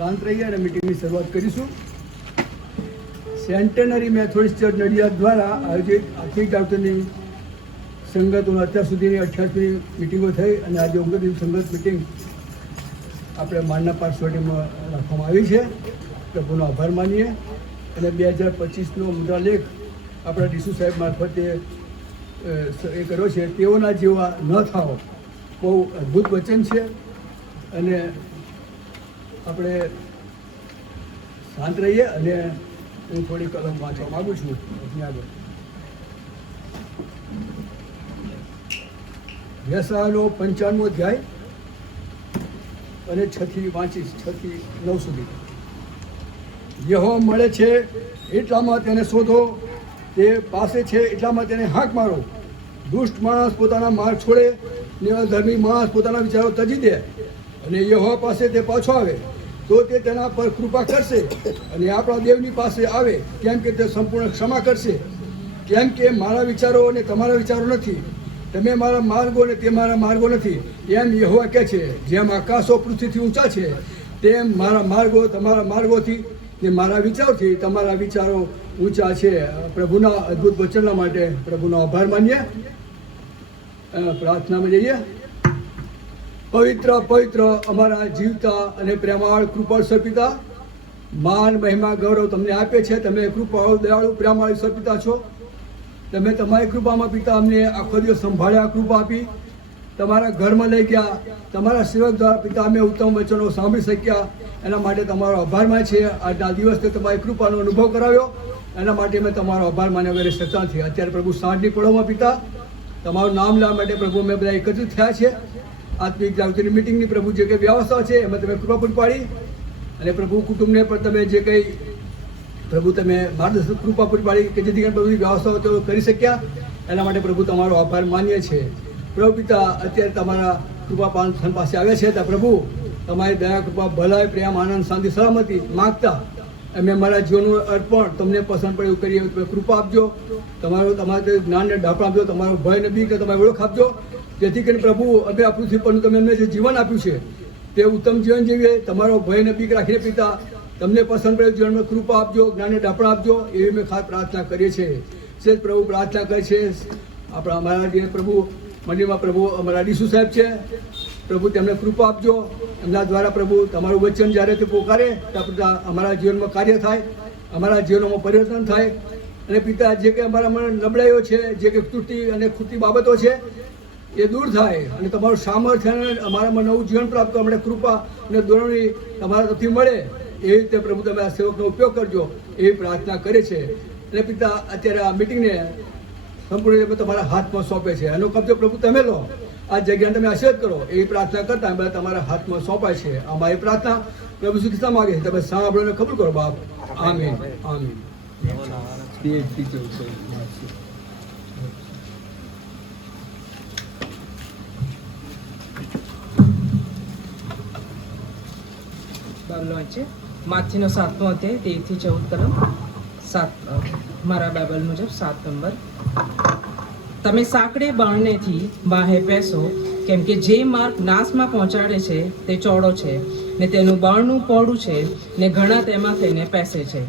શાંત રહીએ અને મિટિંગની શરૂઆત કરીશું. સેન્ટેનરી મેથોડિસ્ટ ચર્ચ નડિયાદ દ્વારા આયોજિત આર્થિક દાવતની સંગતોનો અત્યાર સુધીની 88મી મિટિંગો થઈ અને આજે 29મી સંગત મિટિંગ આપણે માનના પાર્ક સોસાયટીમાં રાખવામાં આવી છે. પ્રભુનો આભાર માનીએ અને 2025નો મુદ્રાલેખ આપણા ડીસુ સાહેબ મારફતે એ કર્યો છે. તેઓના જેવા ન થાઓ, બહુ અદ્ભુત વચન છે અને આપણે શાંત રહીએ અને હું થોડી કલમ વાંચવા માગું છું. આગળ વ્યસાયનો 95મો અધ્યાય અને 6 થી 9 સુધી. યહોવા મળે છે એટલામાં તેને શોધો, તે પાસે છે એટલામાં તેને હાંક મારો. દુષ્ટ માણસ પોતાના માર્ગ છોડે ને અધર્મી માણસ પોતાના વિચારો તજી દે અને યહોવા પાસે તે પાછો આવે તો તે તેના પર કૃપા કરશે અને આપણા દેવની પાસે આવે, કેમ કે તે સંપૂર્ણ ક્ષમા કરશે. કેમ કે મારા વિચારો અને તમારા વિચારો નથી, તમે મારા માર્ગો અને તે મારા માર્ગો નથી, એમ યહોવા કહે છે. જેમ આકાશો પૃથ્વીથી ઊંચા છે તેમ મારા માર્ગો તમારા માર્ગોથી ને મારા વિચારોથી તમારા વિચારો ઊંચા છે. પ્રભુના અદ્ભુત વચનના માટે પ્રભુનો આભાર માનીએ. પ્રાર્થનામાં જઈએ. પવિત્ર પવિત્ર અમારા જીવતા અને પ્રેમાળ કૃપાળ પિતા, માન મહિમા ગૌરવ તમને આપે છે. તમે કૃપાળુ દયાળુ પ્રેમાળ પિતા છો. તમે તમારી કૃપામાં પિતા અમને આખો દિવસ સંભાળ્યા, કૃપા આપી, તમારા ઘરમાં લઈ ગયા, તમારા સેવક દ્વારા પિતા અમે ઉત્તમ વચનો સાંભળી શક્યા. એના માટે તમારો આભાર માને છે. આજના દિવસને તમારી કૃપાનો અનુભવ કરાવ્યો એના માટે મેં તમારો આભાર માન્યા વગેરે સત્તા નથી. અત્યારે પ્રભુ સાંજની પળોમાં પિતા તમારું નામ લેવા માટે પ્રભુ અમે બધા એકત્રિત થયા છે. આત્મિક જાગૃતિની મિટિંગની પ્રભુ જે કંઈ વ્યવસ્થા છે એમાં તમે કૃપા પૂરી પાડી અને પ્રભુ કુટુંબને પણ તમે જે કંઈ પ્રભુ તમે માર્ગદર્શક કૃપા પૂરી પાડી કે જેથી કરીને બધી વ્યવસ્થાઓ તેઓ કરી શક્યા. એના માટે પ્રભુ તમારો આભાર માનીએ છીએ. પ્રભુ પિતા અત્યારે તમારા કૃપા પાન પાસે આવ્યા છે ત્યાં પ્રભુ તમારી દયા કૃપા ભલાઈ પ્રેમ આનંદ શાંતિ સલામતી માગતા અમે અમારા જીવનનું અર્પણ તમને પસંદ પડે એવું કરીએ. તમે કૃપા આપજો, તમારા જ્ઞાનને ડાપણ આપજો, તમારો ભય ને બીક તમારી ઓળખ આપજો, જેથી કરીને પ્રભુ અમે આ પૃથ્વી પરનું તમે અમને જે જીવન આપ્યું છે તે ઉત્તમ જીવન જીવીએ. તમારો ભય ને બીક રાખીને પિતા તમને પસંદ પડે જીવનમાં કૃપા આપજો, જ્ઞાનને ડાપણ આપજો, એવી મેં ખાસ પ્રાર્થના કરીએ છીએ. છે પ્રભુ પ્રાર્થના કરે છે આપણા અમારા જે પ્રભુ મંદિરમાં પ્રભુ અમારા ડીસુ સાહેબ છે. પ્રભુ તેમને કૃપા આપજો. એમના દ્વારા પ્રભુ તમારું વચન જ્યારે તે પોકારે ત્યાં અમારા જીવનમાં કાર્ય થાય, અમારા જીવનમાં પરિવર્તન થાય અને પિતા જે કંઈ અમારા નબળાઈઓ છે, જે કંઈ તૂટી અને ખૂટી બાબતો છે એ દૂર થાય અને તમારું સામર્થ્ય અમારામાં નવું જીવન પ્રાપ્ત કરવા માટે કૃપા અને દોરણી તમારા તરફથી મળે એ રીતે પ્રભુ તમે આ સેવકનો ઉપયોગ કરજો એવી પ્રાર્થના કરે છે. અને પિતા અત્યારે આ મિટિંગને સંપૂર્ણ તમારા હાથમાં સોંપે છે. એનો કબજો પ્રભુ તમે લો, આ જગ્યાને તમે આશીર્વાદ કરો એવી પ્રાર્થના કરતા બધા તમારા હાથમાં સોંપાય છે. અમારી પ્રાર્થના પ્રભુ સુખિતા માગે છે. તમે સાંભળો કબૂલ કરો બાપ. આમીન આમીન. બાઇબલ વાંચે માથીનો 7મો અધ્યાય 13 થી 14 કલમ 7 મારા બાઇબલ મુજબ 7 નંબર. તમે સાંકડે બારણેથી બાહે પેસો, કેમ કે જે માર્ગ નાશમાં પહોંચાડે છે તે ચોડો છે ને તેનું બારણું પહોળું છે ને ઘણા તેમાં થઈને પેસે છે.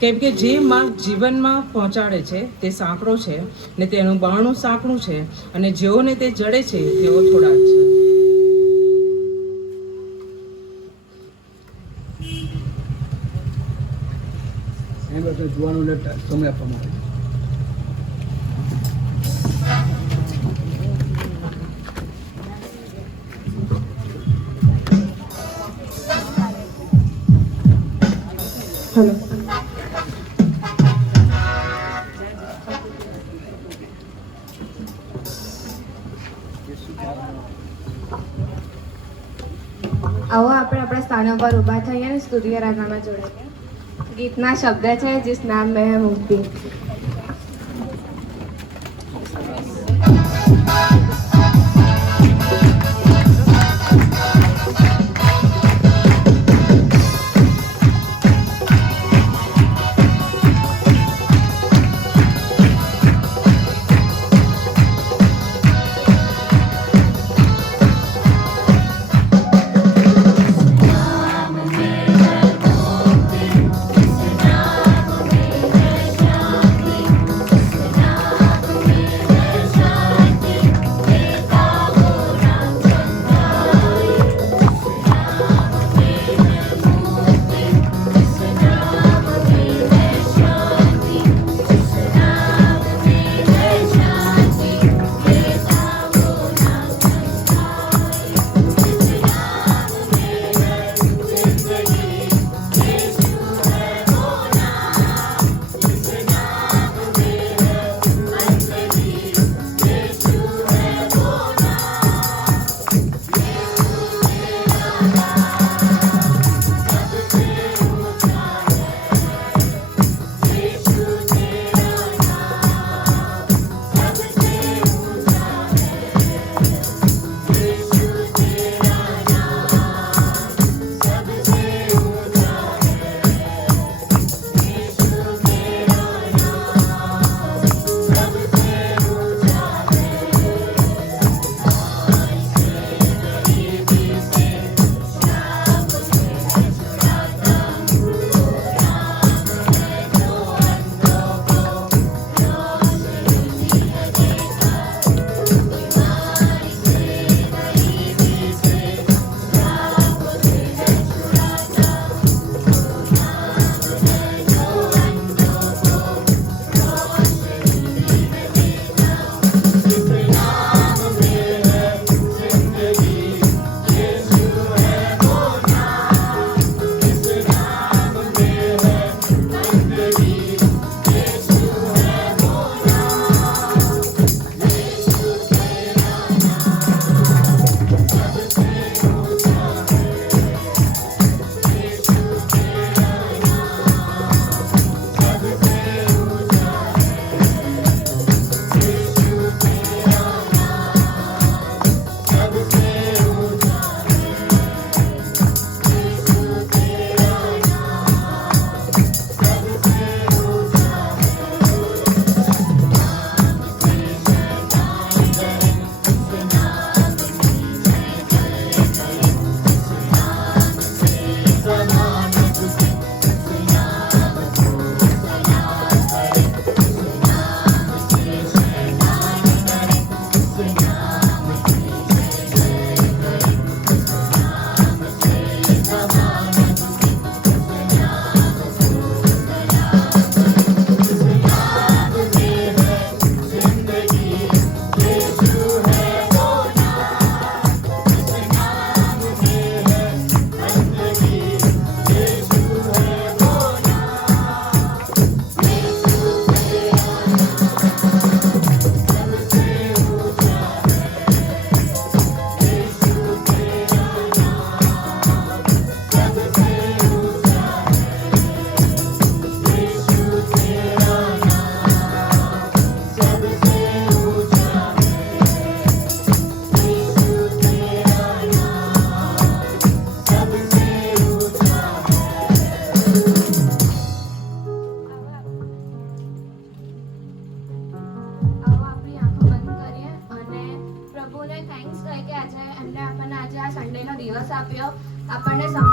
કેમ કે જે માર્ગ જીવનમાં પહોંચાડે છે તે સાંકડો છે ને તેનું બારણું સાંકડું છે અને જેઓને તે જડે છે તેઓ થોડા જ છે. જોવાનું સમય આપવામાં આવે. હેલો. આવો આપણે આપણા સ્થાનો પર ઊભા થઈએ અને સ્તુતિ આરાધનામાં જોડાઈએ. ગીતના શબ્દ છે जिस नाम में है मुक्ति. नाम में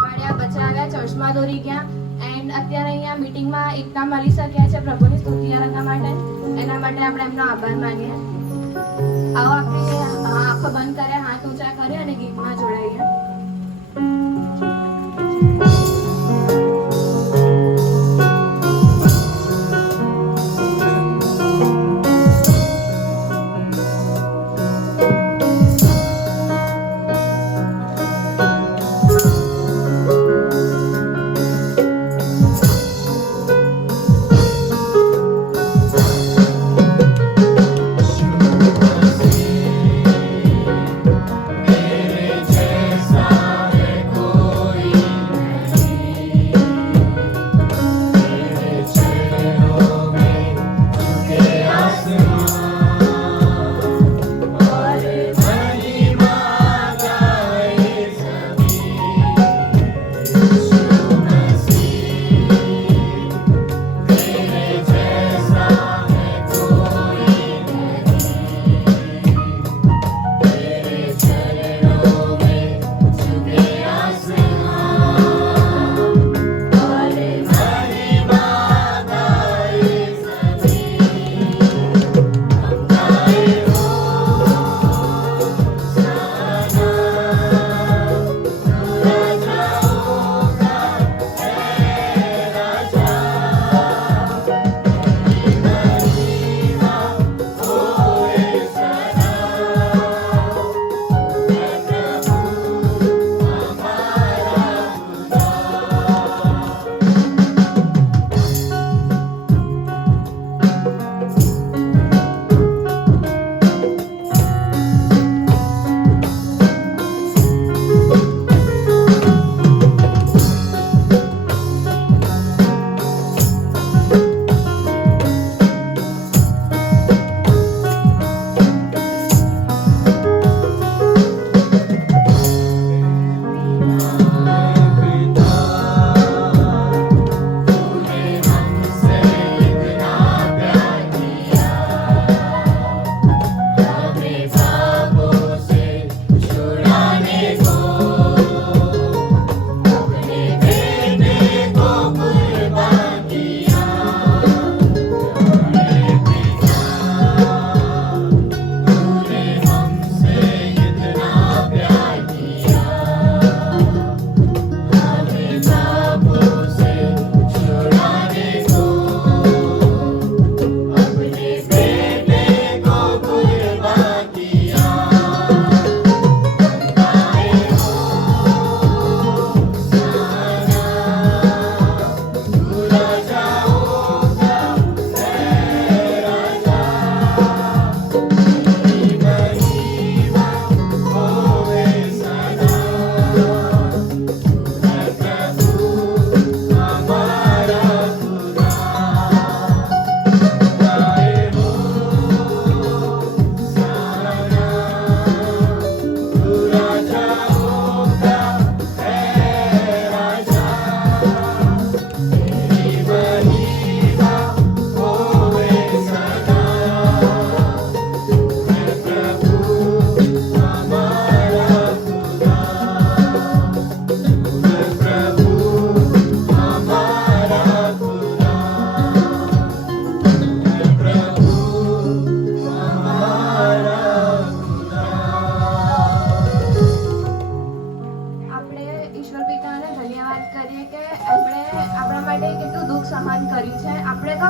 સંભાળ્યા, બચાવ્યા, ચર્ચમાં દોરી ગયા એન્ડ અત્યારે અહીંયા મીટિંગમાં એકતા મળી શક્યા છે પ્રભુની સ્તુતિ આરાધના માટે. એના માટે આપણે એમનો આભાર માનીએ. આવો આપણે આંખો બંધ કરે, હાથ ઊંચા કરે અને ગીતમાં જોડાઈએ.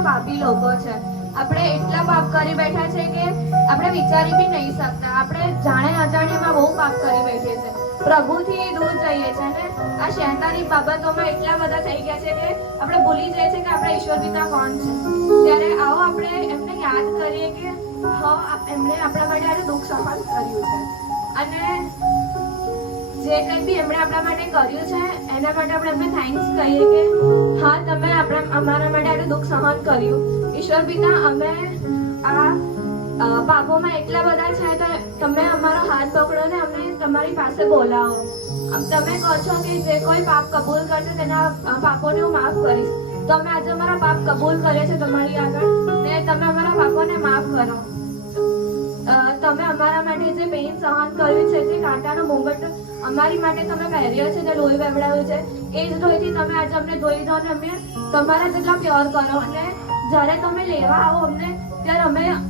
પાપી લોકો છે. આપણે એટલા પાપ કરી બેઠા છે કે આપણે વિચારી બી નહીં શકતા. આપણે જાણે અજાણ્યામાં બહુ પાપ કરી બેઠીએ છે, પ્રભુથી દૂર જઈએ છે ને આ શૈતાની બાબતોમાં એટલા બધા થઈ ગયા છે કે આપણે ભૂલી જઈએ છે કે આપણા ઈશ્વર પિતા કોણ છે. ત્યારે આવો આપણે એમને યાદ કરીએ કે એમણે આપણા માટે આજે દુઃખ સહન કર્યું છે અને જે કંઈ બી એમણે આપણા માટે કર્યું છે એના માટે આપણે એમને થેન્ક્સ કહીએ કે હા તમે અમારા માટે આટલું દુઃખ સહન કર્યું. ઈશ્વર પિતા અમે આ પાપોમાં એટલા બધા છે તો તમે અમારો હાથ પકડો ને અમને તમારી પાસે બોલાવો. તમે કહો છો કે જે કોઈ પાપ કબૂલ કરશે તેના પાપોને હું માફ કરીશ. તો અમે આજે અમારા પાપ કબૂલ કરીએ છીએ તમારી આગળ ને તમે અમારા પાપોને માફ કરો. તમે અમારા માટે જે પેઇન સહન કર્યું છે, જે કાંટાનો ઘૂંઘટ અમારી માટે તમે પહેર્યો છે, જે લોહી વહેવડાવ્યું છે, એ જ લોહીથી તમે આજે અમને ધોઈ દો અને અમે તમારા જેટલા પ્યોર કરો. અને જ્યારે તમે લેવા આવો ત્યારે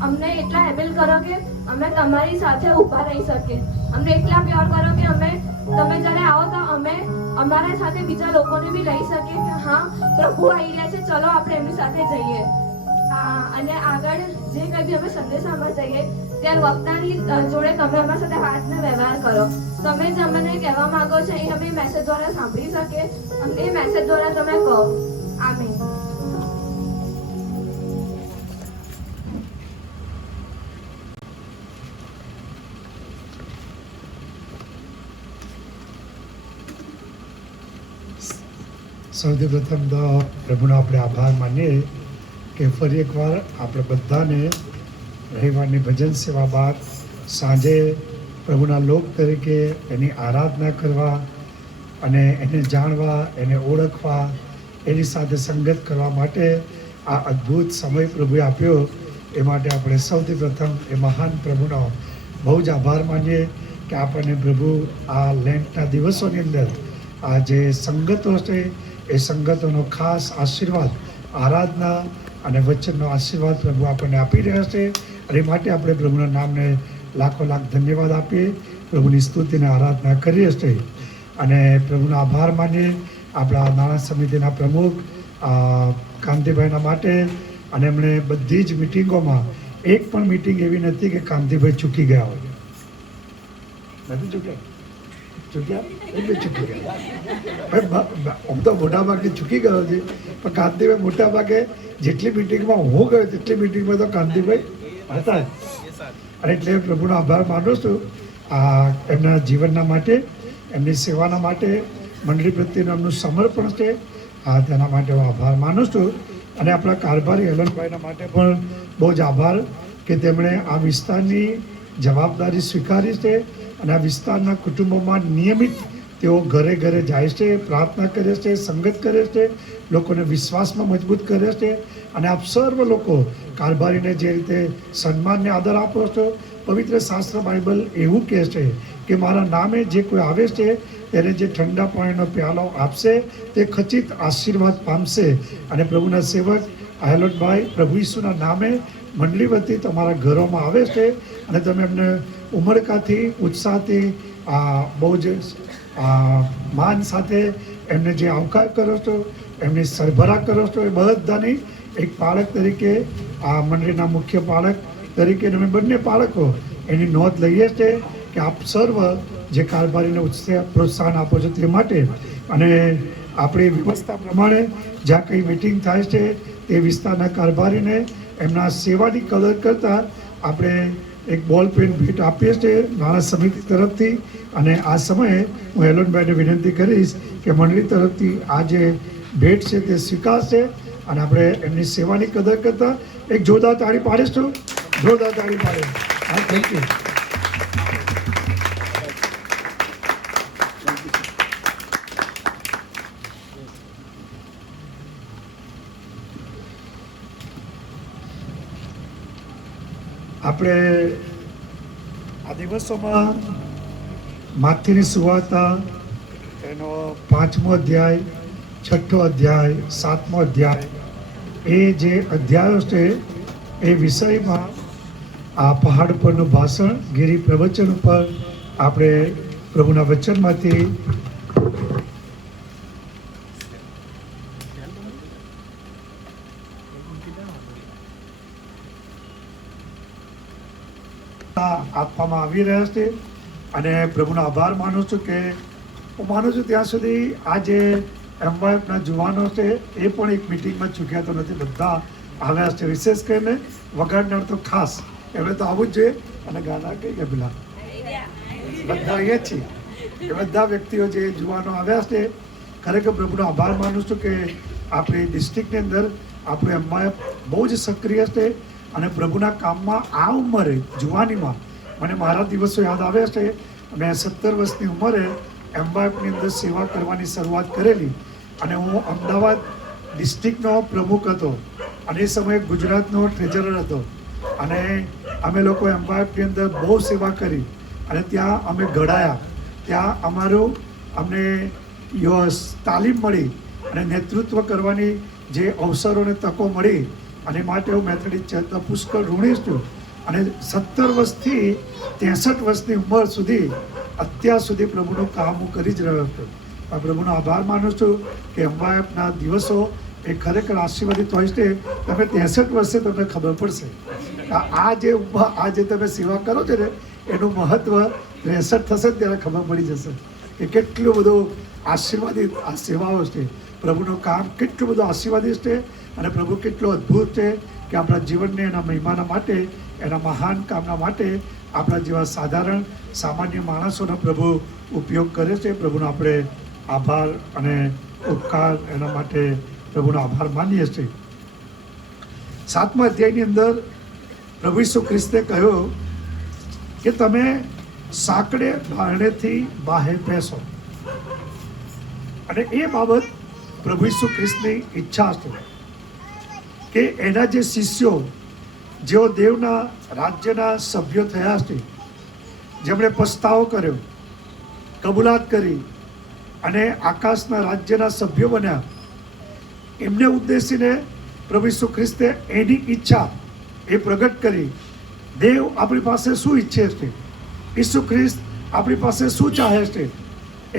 અમને એટલા એબિલ કરો કે અમે તમારી સાથે ઊભા રહી શકીએ. અમને એટલા પ્યોર કરો કે તમે જ્યારે આવો તો અમે અમારા સાથે બીજા લોકોને બી લઈ શકીએ કે હા પ્રભુ આવી રહ્યા છે, ચલો આપણે એમની સાથે જઈએ. અને આગળ જે કંઈ બી અમે સંદેશામાં જઈએ ત્યારે વક્તાની જોડે તમે અમારા સાથે વાતને વ્યવહાર કરો. તમે જે અમને કહેવા માંગો છો એ અમે મેસેજ દ્વારા સાંભળી શકીએ. અમને એ મેસેજ દ્વારા તમે કહો. આમીન. સૌથી પ્રથમ તો પ્રભુનો આપણે આભાર માનીએ કે ફરી એકવાર આપણે બધાને રવિવારની ભજન સેવા બાદ સાંજે પ્રભુના લોક તરીકે એની આરાધના કરવા અને એને જાણવા, એને ઓળખવા, એની સાથે સંગત કરવા માટે આ અદ્ભુત સમય પ્રભુએ આપ્યો. એ માટે આપણે સૌથી પ્રથમ એ મહાન પ્રભુનો બહુ જ આભાર માનીએ કે આપણને પ્રભુ આ લેન્ટના દિવસોની અંદર આ જે સંગતો છે એ સંગતોનો ખાસ આશીર્વાદ, આરાધના અને વચનનો આશીર્વાદ પ્રભુ આપણને આપી રહ્યા છે. અને એ માટે આપણે પ્રભુના નામને લાખો લાખ ધન્યવાદ આપીએ, પ્રભુની સ્તુતિને આરાધના કરીએ છીએ. અને પ્રભુનો આભાર માનીએ આપણા નાણાં સમિતિના પ્રમુખ કાંતિભાઈના માટે. અને એમણે બધી જ મિટિંગોમાં એક પણ મિટિંગ એવી નથી કે કાંતિભાઈ ચૂકી ગયા હોય. નથી ચૂક્યા એટલે ચૂકી ગયા. આમ તો મોટાભાગે ચૂકી ગયો છે, પણ કાંતિભાઈ મોટાભાગે જેટલી મિટિંગમાં હું ગયો તેટલી મિટિંગમાં તો કાંતિભાઈ હતા જ. અને એટલે પ્રભુનો આભાર માનું છું એમના જીવનના માટે, એમની સેવાના માટે, મંડળી પ્રત્યેનું એમનું સમર્પણ છે તેના માટે હું આભાર માનું છું. અને આપણા કારભારી હલનભાઈના માટે પણ બહુ જ આભાર કે તેમણે આ વિસ્તારની જવાબદારી સ્વીકારી છે અને આ વિસ્તારના કુટુંબોમાં નિયમિત તેઓ ઘરે ઘરે જાય છે, પ્રાર્થના કરે છે, સંગત કરે છે, લોકોને વિશ્વાસમાં મજબૂત કરે છે. અને આપ સર્વ લોકો કારભારીને જે રીતે સન્માનને આદર આપો છો, પવિત્ર શાસ્ત્ર બાઇબલ એવું કહે છે કે મારા નામે જે કોઈ આવે છે તેને જે ઠંડા પાણીનો પ્યાલો આપશે તે ખચિત આશીર્વાદ પામશે. અને પ્રભુના સેવક આયલોટભાઈ પ્રભુ ઈસુના નામે મંડળી વતી તમારા ઘરોમાં આવે છે અને તમે એમને ઉમળકાથી, ઉત્સાહથી બહુ જ માન સાથે એમને જે આવકાર કરો છો, એમની સરભરા કરો છો, એ બધાની એક પાળક તરીકે આ મંડળીના મુખ્ય પાળક તરીકે અમે બંને પાળકો એની નોંધ લઈએ છીએ કે આપ સર્વ જે કારભારીને ઉત્સાહ પ્રોત્સાહન આપો છો તે માટે. અને આપણી વ્યવસ્થા પ્રમાણે જ્યાં કંઈ મિટિંગ થાય છે તે વિસ્તારના કારભારીને એમના સેવાની કદર કરતાં આપણે એક બોલ પેન ભેટ આપીએ છીએ નાણાં સમિતિ તરફથી. અને આ સમયે હું એલોનભાઈને વિનંતી કરીશ કે મંડળી તરફથી આ જે ભેટ છે તે સ્વીકારશે અને આપણે એમની સેવાની કદર કરતાં એક જોરદાર તાળી પાડીશું. જોરદાર તાળી પાડે. હા, થેન્ક યુ. આપણે આ દિવસોમાં માથીની સુવાર્તા એનો 5મો અધ્યાય, 6ઠ્ઠો અધ્યાય, 7મો અધ્યાય, એ જે અધ્યાયો છે એ વિષયમાં આ પહાડ પરનું ભાષણ, ગિરી પ્રવચન ઉપર આપણે પ્રભુના વચનમાંથી આપવામાં આવી રહ્યા છે. અને પ્રભુનો આભાર માનું છું કે હું માનું છું ત્યાં સુધી આ જે એમવાયફના જુવાનો છે એ પણ એક મિટિંગમાં ચૂક્યા તો નથી, બધા આવ્યા છે. વિશેષ કરીને વગાડનાર તો ખાસ, એમણે તો આવું જ જોઈએ. અને ગાના કઈ ગયા પેલા બધા અહીંયા જ છીએ. એ બધા વ્યક્તિઓ જે જુવાનો આવ્યા છે, ખરેખર પ્રભુનો આભાર માનું છું કે આપણી ડિસ્ટ્રિક્ટની અંદર આપણું એમવાયફ બહુ જ સક્રિય છે. અને પ્રભુના કામમાં આ ઉંમરે, જુવાનીમાં, મને મારા દિવસો યાદ આવે છે. મેં 17 વર્ષની ઉંમરે એમવાયફની અંદર સેવા કરવાની શરૂઆત કરેલી. અને હું અમદાવાદ ડિસ્ટ્રિક્ટનો પ્રમુખ હતો અને એ સમયે ગુજરાતનો ટ્રેઝરર હતો. અને અમે લોકો એમ્પાયરની અંદર બહુ સેવા કરી અને ત્યાં અમે ઘડાયા. ત્યાં અમને તાલીમ મળી અને નેતૃત્વ કરવાની જે અવસરો અને તકો મળી, અને માટે હું મેથોડિસ્ટ ચર્ચનો પુષ્કળ ઋણી છું. અને 17 વર્ષથી 63 વર્ષની ઉંમર સુધી અત્યાર સુધી પ્રભુનું કામ હું કરી જ રહ્યો છું. આ પ્રભુનો આભાર માનું છું કે એમ્પાયરના દિવસો એ ખરેખર આશીર્વાદિત હોય છે. તમે 63 વર્ષે તમને ખબર પડશે આ જે તમે સેવા કરો છો ને એનું મહત્વ 63 થશે ત્યારે ખબર પડી જશે કે કેટલું બધું આશીર્વાદિત આ સેવાઓ છે. પ્રભુનું કામ કેટલું બધું આશીર્વાદિત છે અને પ્રભુ કેટલો અદ્ભુત છે કે આપણા જીવનને એના મહિમાના માટે, એના મહાન કામના માટે આપણા જેવા સાધારણ સામાન્ય માણસોનો પ્રભુ ઉપયોગ કરે છે. પ્રભુનો આપણે આભાર અને ઉપકાર એના માટે પ્રભુનો આભાર માનીએ છીએ. 7મા અધ્યાયની અંદર પ્રભુ ઈસુ ખ્રિસ્તે કહ્યું કે તમે સાંકડે બારણેથી બહાર બેસો, અને એ બાબત પ્રભુ ઈસુ ખ્રિસ્તની ઈચ્છા હતી કે એના જે શિષ્યો જેઓ દેવના રાજ્યના સભ્યો થયા છે, જેમણે પસ્તાવો કર્યો, કબૂલાત કરી અને આકાશના રાજ્યના સભ્યો બન્યા, એમને ઉદ્દેશીને પ્રભુ ઈસુ ખ્રિસ્તે એની ઈચ્છા એ પ્રગટ કરી. દેવ આપણી પાસે શું ઈચ્છે છે, ઈસુ ખ્રિસ્ત આપણી પાસે શું ચાહે છે,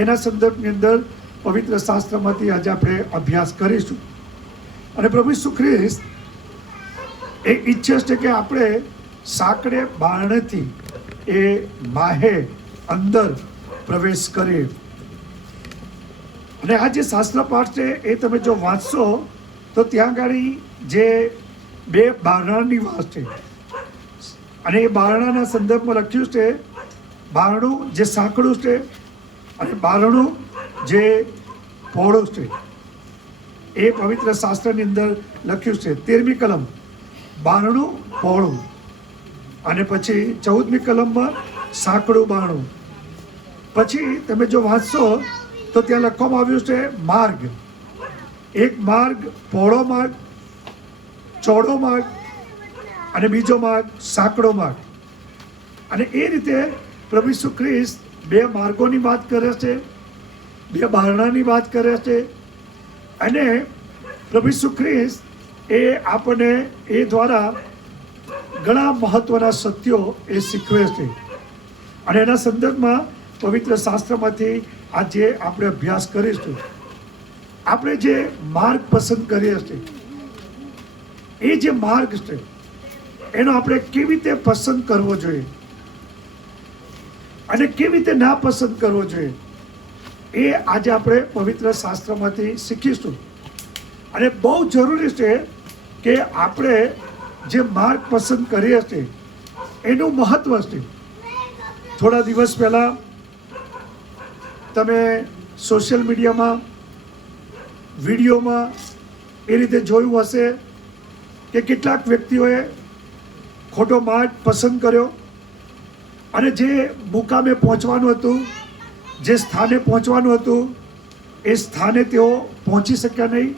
એના સંદર્ભની અંદર પવિત્ર શાસ્ત્રમાંથી આજે આપણે અભ્યાસ કરીશું. અને પ્રભુ ઈસુ ખ્રિસ્ત એ ઈચ્છે છે કે આપણે સાંકડે બારણેથી એ માહે અંદર પ્રવેશ કરીએ. અને આ જે શાસ્ત્ર પાઠ છે એ તમે જો વાંચશો તો ત્યાં આગળ જે 2 બારણાની વાત છે, અને એ બારણાના સંદર્ભમાં લખ્યું છે બારણું જે સાંકડું છે અને બારણું જે પહોળું છે. એ પવિત્ર શાસ્ત્રની અંદર લખ્યું છે. 13મી કલમ બારણું પહોળું, અને પછી 14મી કલમમાં સાંકડું બારણું. પછી તમે જો વાંચશો તો ત્યાં લખવામાં આવ્યું છે માર્ગ. એક માર્ગ પહોળો માર્ગ, ચોડો માર્ગ, અને બીજો માર્ગ સાંકડો માર્ગ. અને એ રીતે પ્રભુ ઈસુ ખ્રિસ્ત 2 માર્ગોની વાત કરે છે, 2 બારણાની વાત કરે છે. અને પ્રભુ ઈસુ ખ્રિસ્ત એ આપણને એ દ્વારા ઘણા મહત્વના સત્યો એ શીખવે છે. અને એના સંદર્ભમાં પવિત્ર શાસ્ત્રમાંથી આજે આપણે અભ્યાસ કરીશું. આપણે જે માર્ગ પસંદ કરીએ છીએ, એ જે માર્ગ છે એનો આપણે કેવી રીતે પસંદ કરવો જોઈએ અને કેવી રીતે ના પસંદ કરવો જોઈએ, એ આજે આપણે પવિત્ર શાસ્ત્રમાંથી શીખીશું. અને બહુ જરૂરી છે કે આપણે જે માર્ગ પસંદ કરીએ છીએ એનું મહત્વ છે. થોડા દિવસ પહેલાં તમે સોશિયલ મીડિયામાં વિડીયોમાં એ રીતે જોયું હશે કે કેટલાક વ્યક્તિઓએ ખોટો માર્ગ પસંદ કર્યો અને જે મુકામે પહોંચવાનું હતું, જે સ્થાને પહોંચવાનું હતું, એ સ્થાને તેઓ પહોંચી શક્યા નહીં.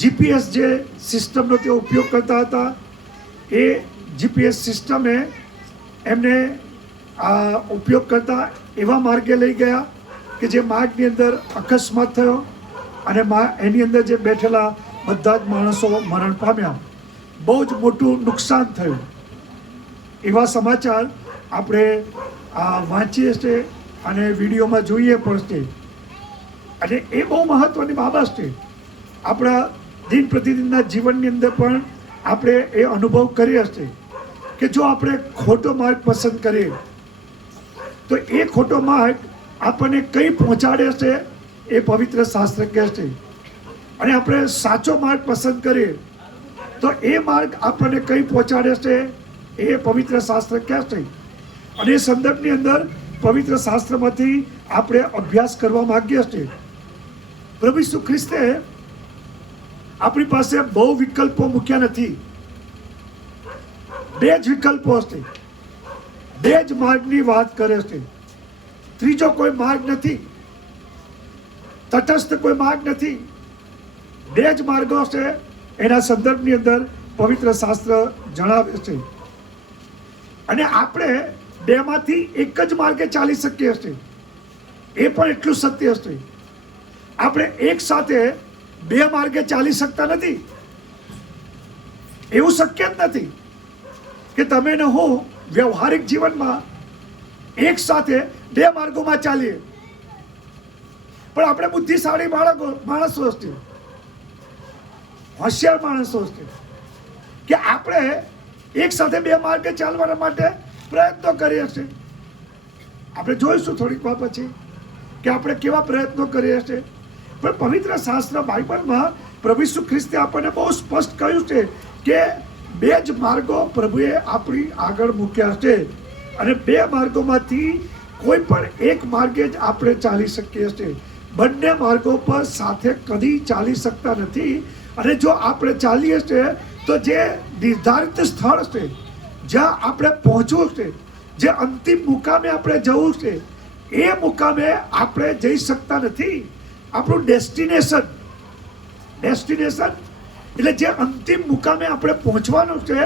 જીપીએસ જે સિસ્ટમનો તેઓ ઉપયોગ કરતા હતા, એ જીપીએસ સિસ્ટમે એમને ઉપયોગ કરતા એવા માર્ગે લઈ ગયા કે જે માર્ગની અંદર અકસ્માત થયો અને એની અંદર જે બેઠેલા બધા જ માણસો મરણ પામ્યા. બહુ જ મોટું નુકસાન થયું. એવા સમાચાર આપણે વાંચીએ છીએ અને વિડીયોમાં જોઈએ પણ છે. અને એ બહુ મહત્ત્વની બાબત છે. આપણા દિન પ્રતિદિનના જીવનની અંદર પણ આપણે એ અનુભવ કરીએ છીએ કે જો આપણે ખોટો માર્ગ પસંદ કરીએ તો એ ખોટો માર્ગ આપણને કઈ પહોંચાડે છે એ પવિત્ર શાસ્ત્ર કહે છે. અને આપણે સાચો માર્ગ પસંદ કરીએ તો એ માર્ગ આપણને કઈ પહોંચાડે છે એ પવિત્ર શાસ્ત્ર કહે છે. અને એ સંદર્ભની અંદર પવિત્ર શાસ્ત્રમાંથી આપણે અભ્યાસ કરવા માંગીએ છીએ. પ્રભુ ઈસુ ખ્રિસ્તે આપણી પાસે બહુ વિકલ્પો મૂક્યા નથી. 2 જ વિકલ્પો છે, 2 જ માર્ગની વાત કરે છે. ત્રીજો કોઈ માર્ગ નથી, તટસ્થ કોઈ માર્ગ નથી. 2 જ માર્ગો છે. એના સંદર્ભની અંદર પવિત્ર શાસ્ત્ર જણાવે છે. અને આપણે બેમાંથી એક જ માર્ગે ચાલી શકીએ છીએ. એ પણ એટલું સત્ય છે. આપણે એક સાથે બે માર્ગે ચાલી શકતા નથી. એવું શક્ય જ નથી કે તમે ને હું વ્યવહારિક જીવનમાં એક સાથે બે માર્ગોમાં ચાલીએ. પણ આપણે બુદ્ધિશાળી માણસો છીએ, હોશિયાર માણસો છીએ કે આપણે એક સાથે બે માર્ગે ચાલવા માટે પ્રયત્નો કરીએ છીએ. આપણે જોઈશું થોડીક વાર પછી કે આપણે કેવા પ્રયત્નો કરીએ છીએ. પણ પવિત્ર શાસ્ત્ર બાઇબલમાં પ્રભુ ઈસુ ખ્રિસ્તે આપણને બહુ સ્પષ્ટ કહ્યું છે કે બે જ માર્ગો પ્રભુએ આપણી આગળ મૂક્યા છે અને બે માર્ગોમાંથી કોઈ પણ એક માર્ગે જ આપણે ચાલી શકીએ છીએ. બંને માર્ગો પર સાથે કદી ચાલી શકતા નથી. અને જો આપણે ચાલીએ છીએ તો જે નિર્ધારિત સ્થળ છે, જ્યાં આપણે પહોંચવું છે, જે અંતિમ મુકામે આપણે જવું છે, એ મુકામે આપણે જઈ શકતા નથી. આપણું ડેસ્ટિનેશન એટલે જે અંતિમ મુકામે આપણે પહોંચવાનું છે,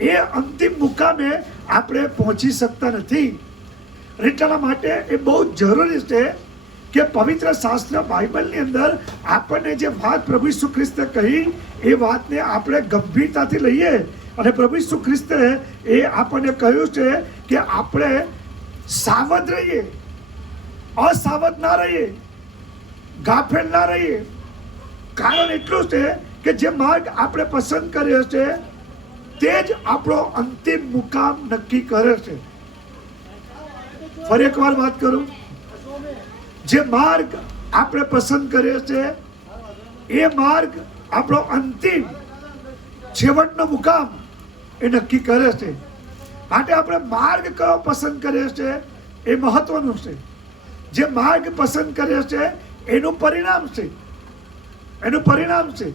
એ અંતિમ મુકામે આપણે પહોંચી શકતા નથી. એટલા માટે એ બહુ જરૂરી છે કે પવિત્ર શાસ્ત્ર બાઇબલની અંદર આપણને જે વાત પ્રભુ ઈસુ ખ્રિસ્તે કહી એ વાતને આપણે ગંભીરતાથી લઈએ. અને પ્રભુ ઈસુ ખ્રિસ્તે એ આપણને કહ્યું છે કે આપણે સાવધ રહીએ, અસાવધ ના રહીએ, ગાફેલ ના રહીએ. કારણ એટલું છે કે જે માર્ગ આપણે પસંદ કર્યો છે તે જ આપણો અંતિમ મુકામ નક્કી કરે છે. ફરી એકવાર વાત કરું, જે માર્ગ આપણે પસંદ કર્યો છે એ માર્ગ આપણો અંતિમ છેવટનો મુકામ એ નક્કી કરે છે. માટે આપણે માર્ગ કયો પસંદ કર્યો છે એ મહત્વનું છે. જે માર્ગ પસંદ કર્યો છે એનું પરિણામ છે.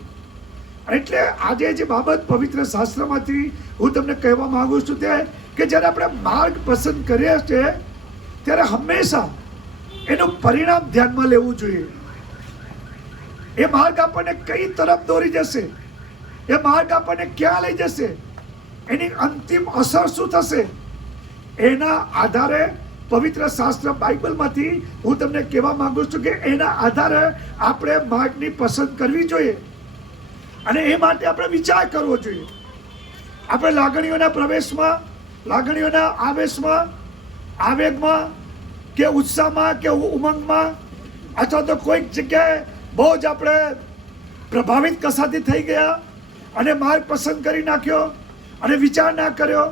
એટલે આજે જે બાબત પવિત્ર શાસ્ત્રમાંથી હું તમને કહેવા માંગુ છું તે કે જ્યારે આપણે માર્ગ પસંદ કરીએ છીએ ત્યારે હંમેશા એનું પરિણામ ધ્યાનમાં લેવું જોઈએ. એ માર્ગ આપણને કઈ તરફ દોરી જશે, એ માર્ગ આપણને ક્યાં લઈ જશે, એની અંતિમ અસર શું થશે, એના આધારે પવિત્ર શાસ્ત્ર બાઇબલમાંથી હું તમને કહેવા માંગુ છું કે એના આધારે આપણે માર્ગની પસંદ કરવી જોઈએ. અને એ માટે આપણે વિચાર કરવો જોઈએ. આપણે લાગણીઓના પ્રવેશમાં, લાગણીઓના આવેશમાં, આવેગમાં કે ઉત્સાહમાં કે ઉમંગમાં અથવા તો કોઈક જગ્યાએ બહુ જ આપણે પ્રભાવિત કશાથી થઈ ગયા અને માર્ગ પસંદ કરી નાખ્યો અને વિચાર ના કર્યો,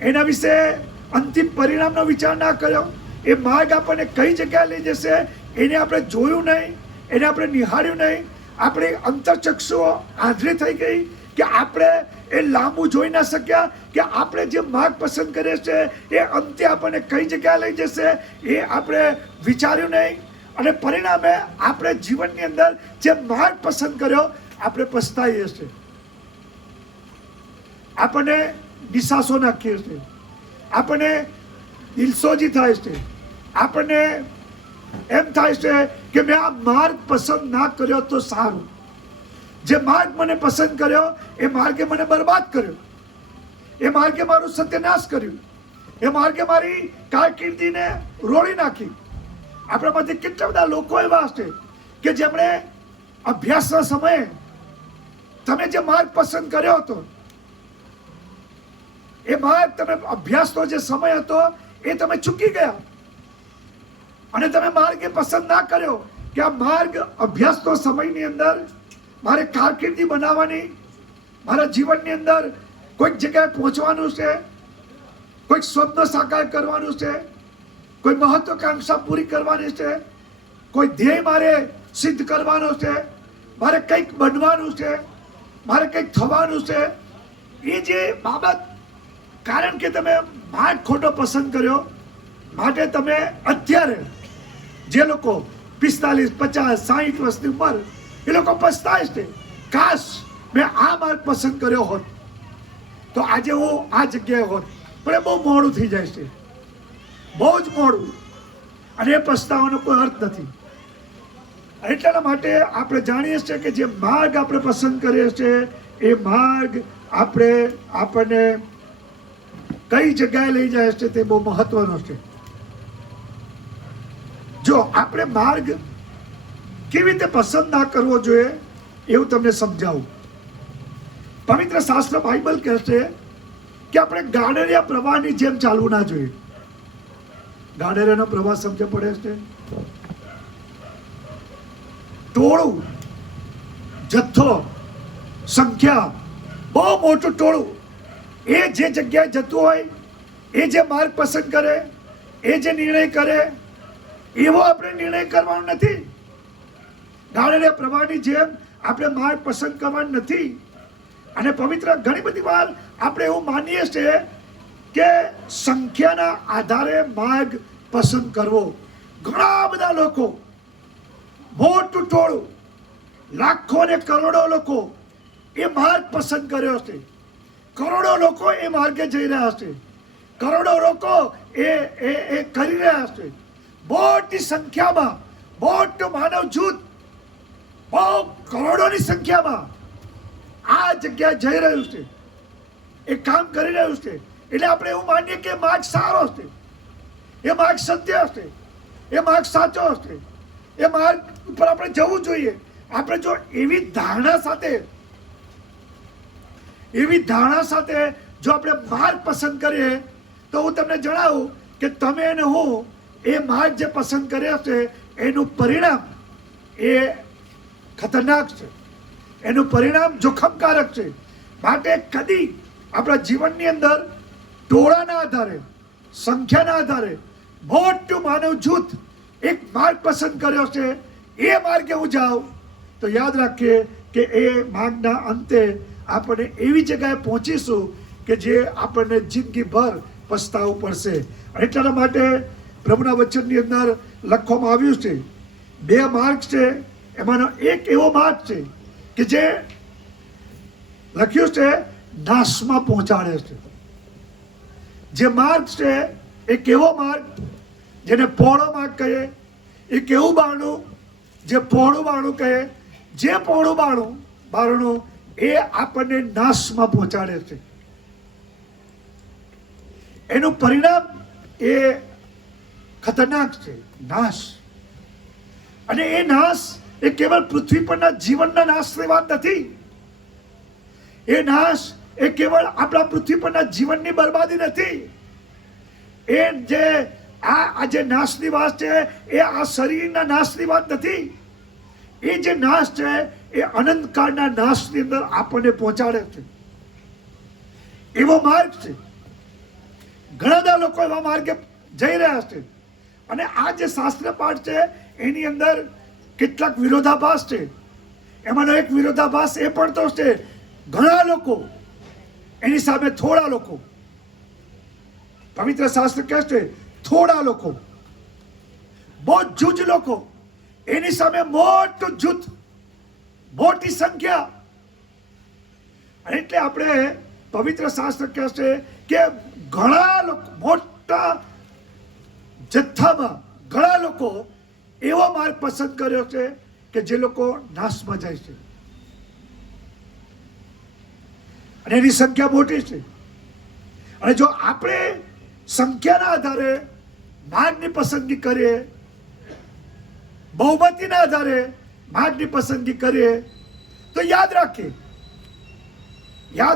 એના વિશે અંતિમ પરિણામનો વિચાર ના કર્યો. એ માર્ગ આપણને કઈ જગ્યાએ લઈ જશે એને આપણે જોયું નહીં, એને આપણે નિહાળ્યું નહીં. આપણી અંતરચક્ષુઓ આંધળી થઈ ગઈ કે આપણે એ લાંબુ જોઈ ના શક્યા કે આપણે જે માર્ગ પસંદ કરીએ છીએ એ અંતે આપણને કઈ જગ્યાએ લઈ જશે એ આપણે વિચાર્યું નહીં. અને પરિણામે આપણે જીવનની અંદર જે માર્ગ પસંદ કર્યો આપણે પછતાઈએ છીએ, આપણને નિશાસો નાખીએ છીએ, આપણને દિલસોજી થાય છે, આપણને એમ થાય છે કે મેં આ માર્ગ પસંદ ના કર્યો તો સારું. જે માર્ગ મને પસંદ કર્યો એ માર્ગે મને બરબાદ કર્યો, એ માર્ગે મારું સત્યનાશ કર્યું, એ માર્ગે મારી કારકિર્દીને રોળી નાખી. આપણામાંથી કેટલા બધા લોકો એવા છે કે જેમણે અભ્યાસના સમયે તમે જે માર્ગ પસંદ કર્યો હતો એ માર્ગ તમે અભ્યાસનો જે સમય હતો એ તમે ચૂકી ગયા અને તમે માર્ગ એ પસંદ ના કર્યો કે આ માર્ગ અભ્યાસનો સમયની અંદર મારે કારકિર્દી બનાવવાની, મારા જીવનની અંદર કોઈક જગ્યાએ પહોંચવાનું છે, કોઈક સ્વપ્ન સાકાર કરવાનું છે, કોઈ મહત્વાકાંક્ષા પૂરી કરવાની છે, કોઈ ધ્યેય મારે સિદ્ધ કરવાનો છે, મારે કંઈક બનવાનું છે, મારે કંઈક થવાનું છે. એ જે બાબત, કારણ કે તમે માર્ગ ખોટો પસંદ કર્યો માટે તમે અત્યારે જે લોકો 45, 50, 60 વર્ષની ઉંમર એ લોકો પછતાય છે, કાશ મેં આ માર્ગ પસંદ કર્યો હોત તો આજે હું આ જગ્યાએ હોત. પણ એ બહુ મોડું થઈ જાય છે, બહુ જ મોડું, અને એ પછતાવાનો કોઈ અર્થ નથી. એટલા માટે આપણે જાણીએ છીએ કે જે માર્ગ આપણે પસંદ કરીએ છીએ એ માર્ગ આપણને કઈ જગ્યાએ લઈ જાય છે તે બહુ મહત્વનો છે. જો આપણે માર્ગ કેવી રીતે પસંદ ના કરવો જોઈએ એવું તમને સમજાવું. પવિત્ર શાસ્ત્ર બાઇબલ કહે છે કે આપણે ગાડરિયા પ્રવાહની જેમ ચાલવું ના જોઈએ. ગાડરિયાનો પ્રવાહ સમજ પડે છે? ટોળું, જથ્થો, સંખ્યા, બહુ મોટું ટોળું એ જે જગ્યાએ જતું હોય, એ જે માર્ગ પસંદ કરે, એ જે નિર્ણય કરે, એવો આપણે નિર્ણય કરવાનો નથી. ગાડરિયા પ્રવાહની જેમ આપણે માર્ગ પસંદ કરવાનો નથી. અને પવિત્ર ઘણી બધી વાર આપણે એવું માનીએ છીએ કે સંખ્યાના આધારે માર્ગ પસંદ કરવો. ઘણા બધા લોકો, મોટું ટોળું, લાખો ને કરોડો લોકો એ માર્ગ પસંદ કર્યો છે. કરોડો લોકો એ માર્ગે જઈ રહ્યા છે. કરોડો લોકો એ કરી રહ્યા છે. મોટી સંખ્યામાં, મોટું માનવ જૂથ, બહુ કરોડોની સંખ્યામાં આ જગ્યાએ જઈ રહ્યું છે, એ કામ કરી રહ્યું છે. એટલે આપણે એવું માનીએ કે માર્ગ સારો છે, એ માર્ગ સત્ય હશે, એ માર્ગ સાચો હશે, એ માર્ગ ઉપર આપણે જવું જોઈએ. આપણે જો એવી ધારણા સાથે જો આપણે માર્ગ પસંદ કરીએ તો હું તમને જણાવું કે તમે અને હું એ માર્ગ જે પસંદ કર્યો છે એનું પરિણામ એ ખતરનાક છે, એનું પરિણામ જોખમકારક છે. માટે કદી આપણા જીવનની અંદર ટોળાના આધારે, સંખ્યાના આધારે મોટું માનવ જૂથ એક માર્ગ પસંદ કર્યો છે, એ માર્ગે હું જાઉં તો યાદ રાખીએ કે એ માર્ગના અંતે આપણે એવી જગ્યાએ પહોંચીશું કે જે આપણને જિંદગીભર પસ્તાવું પડશે. એટલા માટે પ્રભુના વચનની અંદર લખવામાં આવ્યું છે 2 માર્ગ છે, એમાંનો એક એવો માર્ગ છે કે જે લખ્યું છે નાશમાં પહોંચાડે છે. જે માર્ગ છે એક એવો માર્ગ જેને પહોળો માર્ગ કહે, એક એવું બારણું જે પહોળું બારણું કહે, જે પહોળું બારણું એ આપણને નાશમાં પહોંચાડે છે. એનું પરિણામ એ ખતરનાક છે, નાશ. અને એ નાશ એ કેવળ પૃથ્વી પરના જીવનના નાશની વાત નથી. એ નાશ એ કેવળ આપણા પૃથ્વી પરના જીવનની બરબાદી નથી. એ જે આ જે નાશની વાત છે એ આ શરીરના નાશની વાત નથી. એ જે નાશ છે એ અનંતકાળના નાશની અંદર આપણને પહોંચાડે છે. એવો માર્ગ છે. ઘણા બધા લોકો એવા માર્ગે જઈ રહ્યા છે. અને આ જે શાસ્ત્ર પાઠ છે એની અંદર કેટલાક વિરોધાભાસ છે. એમાંનો એક વિરોધાભાસ એ પણ તો છે, ઘણા લોકો એની સામે થોડા લોકો. પવિત્ર શાસ્ત્ર કહે છે થોડા લોકો, બહુ જૂજ લોકો, એની સામે મોટું જૂથ, મોટી સંખ્યા. અને એટલે આપણે પવિત્ર શાસ્ત્ર કહે છે કે ઘણા લોકો, મોટા જથ્થામાં ઘણા લોકો એવો માર્ગ પસંદ કર્યો છે કે જે લોકો નાશમાં જાય છે. અને એની સંખ્યા મોટી છે. અને જો આપણે સંખ્યાના આધારે માર્ગની પસંદગી કરીએ, બહુમતીના આધારે માર્ગની પસંદગી કરીએ તો યાદ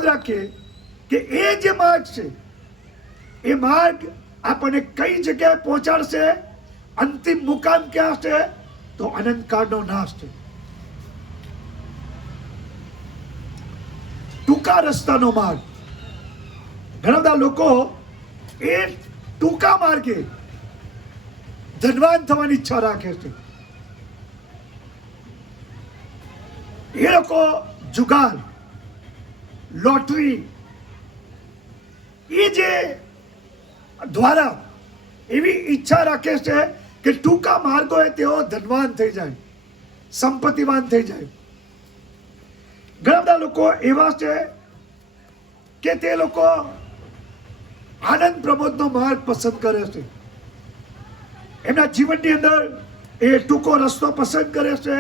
રાખીએ કે એ જે માર્ગ છે એ માર્ગ આપણને કઈ જગ્યાએ પહોંચાડશે, અંતિમ મુકામ ક્યાં છે? તો અનંતકાળનો નાશ છે. ટૂંકા રસ્તાનો માર્ગ. ઘણા બધા લોકો એ ટૂંકા માર્ગે ધનવાન થવાની ઈચ્છા રાખે છે. એ લોકો જુગાર, લોટરી, એ જે દ્વારા એવી ઈચ્છા રાખે છે કે ટૂંકા માર્ગોએ તેઓ ધનવાન થઈ જાય, સંપત્તિવાન થઈ જાય. ઘણા બધા લોકો એવા છે કે તે લોકો આનંદ પ્રમોદનો માર્ગ પસંદ કરે છે. એમના જીવનની અંદર એ ટૂંકો રસ્તો પસંદ કરે છે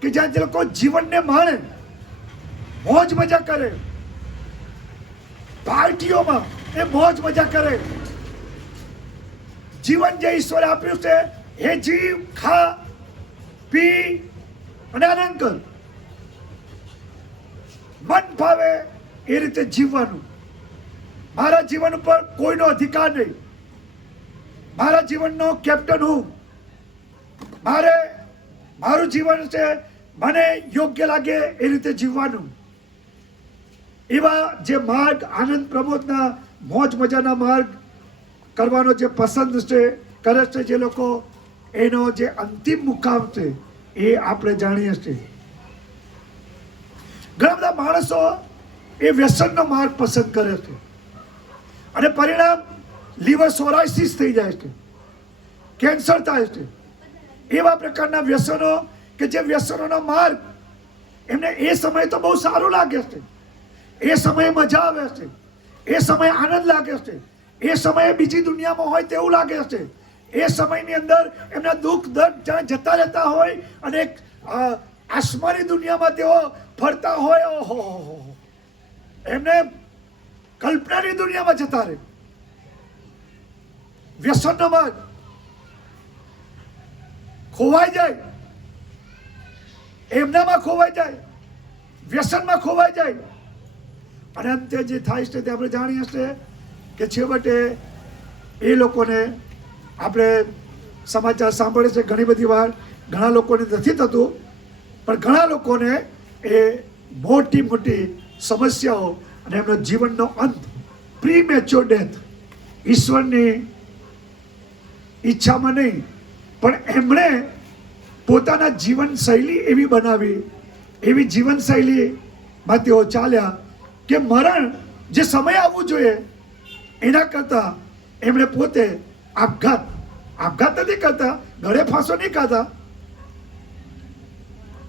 કે જ્યાં તે લોકો જીવનને માણે, મોજ મજા કરે, પાર્ટીઓમાં એ મોજ મજા કરે. જીવન જે ઈશ્વરે આપ્યું છે એ જીવ, ખા, પી અને આનંદ કર. મન ફાવે એ રીતે જીવવાનું. મારા જીવન ઉપર કોઈનો અધિકાર નહીં. મારા જીવનનો કેપ્ટન હું. મારું જીવન છે, મને યોગ્ય લાગે એ રીતે જીવવાનું. એવા જે માર્ગ, આનંદ પ્રમોદના મોજ મજાના માર્ગ કરવાનો જે પસંદ છે, કરે છે જે લોકો, એનો જે અંતિમ મુકામ છે એ આપણે જાણીએ છીએ. ઘણા બધા માણસો એ વ્યસનનો માર્ગ પસંદ કરે છે અને પરિણામ લીવર સોરાઇસિસ થઈ જાય છે, કેન્સર થાય છે. એવા પ્રકારના વ્યસનો કે જે વ્યસનોનો માર્ગ એમને એ સમયે તો બહુ સારું લાગે છે, એ સમયે મજા આવે છે, એ સમયે આનંદ લાગે છે, એ સમયે બીજી દુનિયામાં હોય તેવું લાગે છે, એ સમયની અંદર એમના દુઃખ દર્દ જ્યાં જતા રહેતા હોય અને એક આસમાની દુનિયામાં તેઓ ફરતા હોય. ઓહો, એમને કલ્પનાની દુનિયામાં જતા રહે. વ્યસનનો માર્ગ ખોવાઈ જાય, એમનામાં ખોવાઈ જાય, વ્યસનમાં ખોવાઈ જાય અને અંતે જે થાય છે તે આપણે જાણીએ છીએ કે છેવટે એ લોકોને, આપણે સમાચાર સાંભળે છે ઘણી બધી વાર, ઘણા લોકોને નથી થતું પણ ઘણા લોકોને એ મોટી મોટી સમસ્યાઓ અને એમનો જીવનનો અંત, પ્રીમેચ્યોર ડેથ, ઈશ્વરની ઈચ્છામાં નહીં પણ એમણે પોતાના જીવનશૈલી એવી બનાવી, એવી જીવનશૈલીમાં તેઓ ચાલ્યા કે મરણ જે સમય આવવું જોઈએ એના કરતાં એમણે પોતે આપઘાત નથી કરતા, ગળે ફાંસો નહીં ખાતા,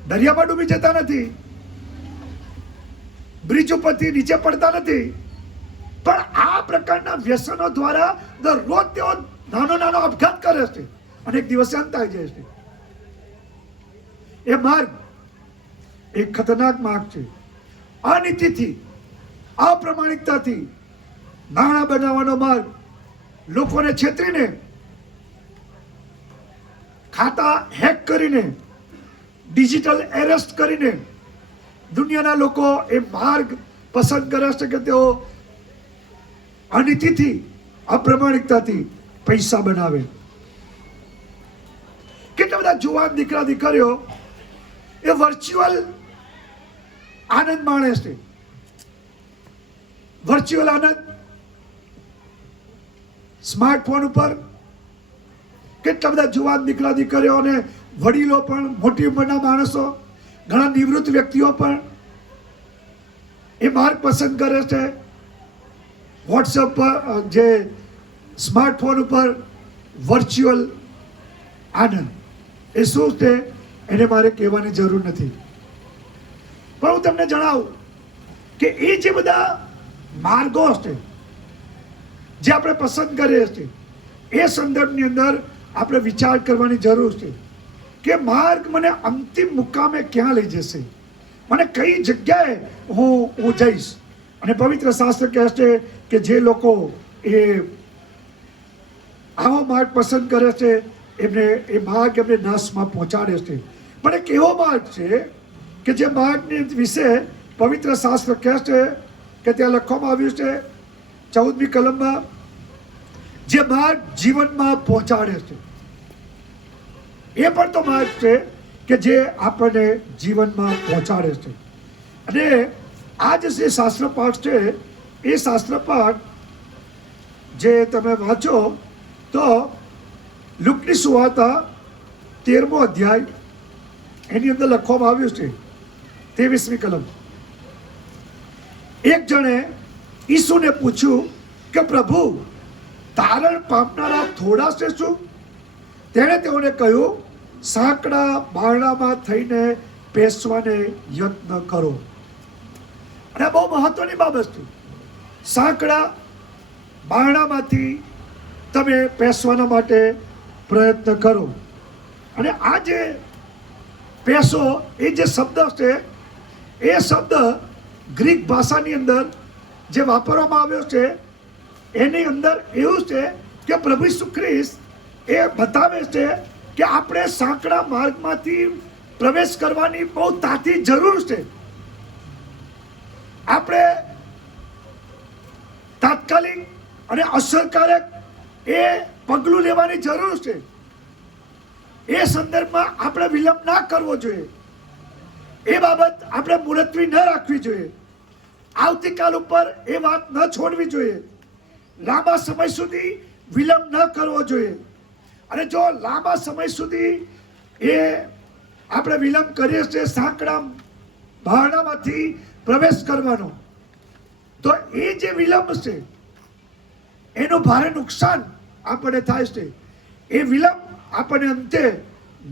દરિયામાં ડૂબી જતા નથી, બ્રિજ ઉપરથી નીચે પડતા નથી, પણ આ પ્રકારના વ્યસનો દ્વારા દરરોજ તેઓ નાનો આપઘાત કરે છે અને એક દિવસે અંત આવી જાય છે. એ માર્ગ એક ખતરનાક માર્ગ છે. અનીતિથી, અપ્રામાણિકતાથી નાણાં બનાવવાનો માર્ગ, લોકોને છેતરીને, ખાતા હેક કરીને, ડિજિટલ એરેસ્ટ કરીને દુનિયાના લોકો એ માર્ગ પસંદ કરે છે કે તેઓ અનીતિથી, અપ્રામાણિકતાથી પૈસા બનાવે. કેટલા બધા જુવાન દીકરા દીકરીઓ એ વર્ચ્યુઅલ આનંદ માણે છે. વર્ચ્યુઅલ આનંદ સ્માર્ટફોન ઉપર કેટલા બધા જુવાન દીકરા દીકરીઓ અને વડીલો પણ, મોટી ઉંમરના માણસો, ઘણા નિવૃત્ત વ્યક્તિઓ પણ એ માર્ગ પસંદ કરે છે. વોટ્સઅપ પર, જે સ્માર્ટફોન ઉપર વર્ચ્યુઅલ આનંદ એ શું છે એને મારે કહેવાની જરૂર નથી, પણ હું તમને જણાવું કે એ જે બધા માર્ગો છે જે આપણે પસંદ કરીએ છીએ એ સંદર્ભની અંદર આપણે વિચાર કરવાની જરૂર છે કે માર્ગ મને અંતિમ મુકામે ક્યાં લઈ જશે, મને કઈ જગ્યાએ હું જઈશ. અને પવિત્ર શાસ્ત્ર કહે છે કે જે લોકો એ આવો માર્ગ પસંદ કરે છે એમને એ માર્ગ એમને નાશમાં પહોંચાડે છે. પણ એક એવો માર્ગ છે કે જે માર્ગની વિશે પવિત્ર શાસ્ત્ર કહે છે કે ત્યાં લખવામાં આવ્યું છે 14મી કલમમાં, જે માર્ગ જીવનમાં પહોંચાડે છે. એ પણ તો માર્ગ છે કે જે આપણને જીવનમાં પહોંચાડે છે. અને આ જે શાસ્ત્ર પાઠ છે એ શાસ્ત્ર પાઠ જે તમે વાંચો તો લુકની સુવાર્તા 13મો અધ્યાય એની અંદર લખવામાં આવ્યું છે 23મી કલમ. એક જણે ઈસુને પૂછ્યું કે પ્રભુ, તારણ પામનારા થોડા છે શું? તેણે તેઓને કહ્યું, સાંકડા બારણામાં થઈને પેસવાને યત્ન કરો. અને બહુ મહત્વની બાબત છે. સાંકડા બારણામાંથી તમે પેસવાના માટે પ્રયત્ન કરો. અને આ જે પેસો એ જે શબ્દ છે એ શબ્દ ગ્રીક ભાષાની અંદર જે વાપરવામાં આવ્યો છે એની અંદર એવું છે કે પ્રભુ ઈસુ ખ્રિસ્ત એ બતાવે છે કે આપણે સાંકડા માર્ગમાંથી પ્રવેશ કરવાની બહુ તાતી જરૂર છે. આપણે તાત્કાલિક અને અસરકારક એ પગલું લેવાની જરૂર છે. એ સંદર્ભમાં આપણે વિલંબ ના કરવો જોઈએ. એ બાબત આપણે મુલતવી ન રાખવી જોઈએ. આવતીકાલ ઉપર એ વાત ન છોડવી જોઈએ. લાંબા સમય સુધી વિલંબ ન કરવો જોઈએ. અને જો લાંબા સમય સુધી એ આપણે વિલંબ કરીએ છીએ સાંકડા બહારણામાંથી પ્રવેશ કરવાનો, તો એ જે વિલંબ છે એનું ભારે નુકસાન આપણને થાય છે. એ વિલંબ આપણને અંતે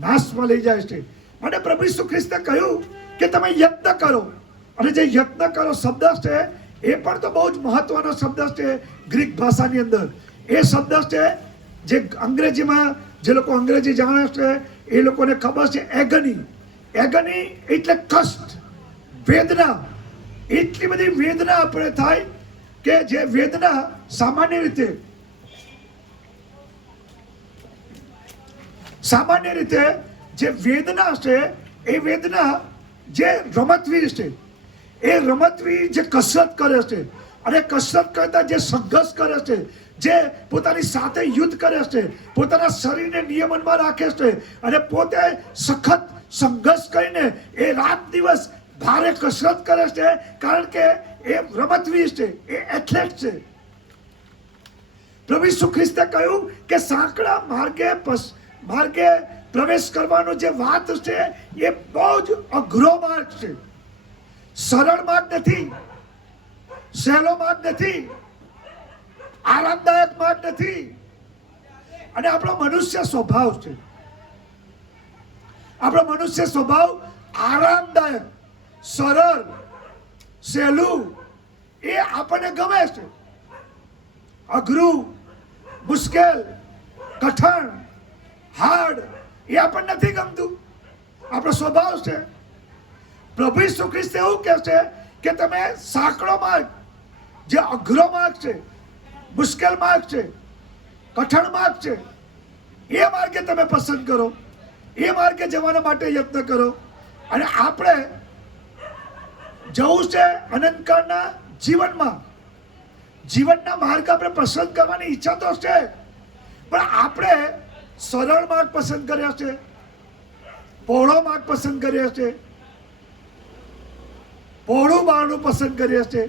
નાશમાં લઈ જાય છે. માટે પ્રભુ ઈસુ ખ્રિસ્તે કહ્યું કે તમે યત્ન કરો. અને જે યત્ન કરો શબ્દ છે એ પણ તો બહુ જ મહત્વનો શબ્દ છે ગ્રીક ભાષાની અંદર. એ શબ્દ છે જે અંગ્રેજીમાં જે લોકો અંગ્રેજી જાણે છે એ લોકોને ખબર છે એગની. એગની એટલે કષ્ટ, વેદના. એટલી બધી વેદના આપણે થાય કે જે વેદના સામાન્ય રીતે જે વેદના છે એ વેદના જે રમતવીર છે એ રમતવીર જે કસરત કરે છે અને કસરત કરતા જે સંઘર્ષ કરે છે, જે પોતાની સાથે યુદ્ધ કરે છે, પોતાના શરીરને નિયમનમાં રાખે છે અને પોતે સખત સંઘર્ષ કરીને એ રાત દિવસ ભારે કસરત કરે છે, કારણ કે એ રમતવીર છે, એ એથ્લેટ છે. પ્રભુ ઈસુ ખ્રિસ્તે કહ્યું કે સાંકડા માર્ગે પ્રવેશ કરવાનો જે વાત છે એ બહુ જ અઘરો માર્ગ છે. સરળ માર્ગ નથી, સહેલો માર્ગ નથી, આરામદાયક માર્ગ નથી. અને આપણો મનુષ્ય સ્વભાવ છે, આપણો મનુષ્ય સ્વભાવ આરામદાયક, સરળ, સહેલું એ આપણને ગમે છે. અઘરું, મુશ્કેલ, કઠણ, હાર્ડ એ આપણને નથી ગમતું. આપણો સ્વભાવ છે. પ્રભુ ઈસુ ખ્રિસ્ત એવું કહે છે કે તમે સાંકડો માર્ગ, જે અઘરો માર્ગ છે, મુશ્કેલ માર્ગ છે, કઠણ માર્ગ છે, એ માર્ગે તમે પસંદ કરો. એ માર્ગે જવાના માટે યત્ન કરો. અને આપણે જવું છે અનંતકાળના જીવનના માર્ગ આપણે પસંદ કરવાની ઈચ્છા તો છે, પણ આપણે સરળ માર્ગ પસંદ કર્યા છે, પહોળો માર્ગ પસંદ કર્યો છે, પહોળું બારણું પસંદ કરીએ છીએ.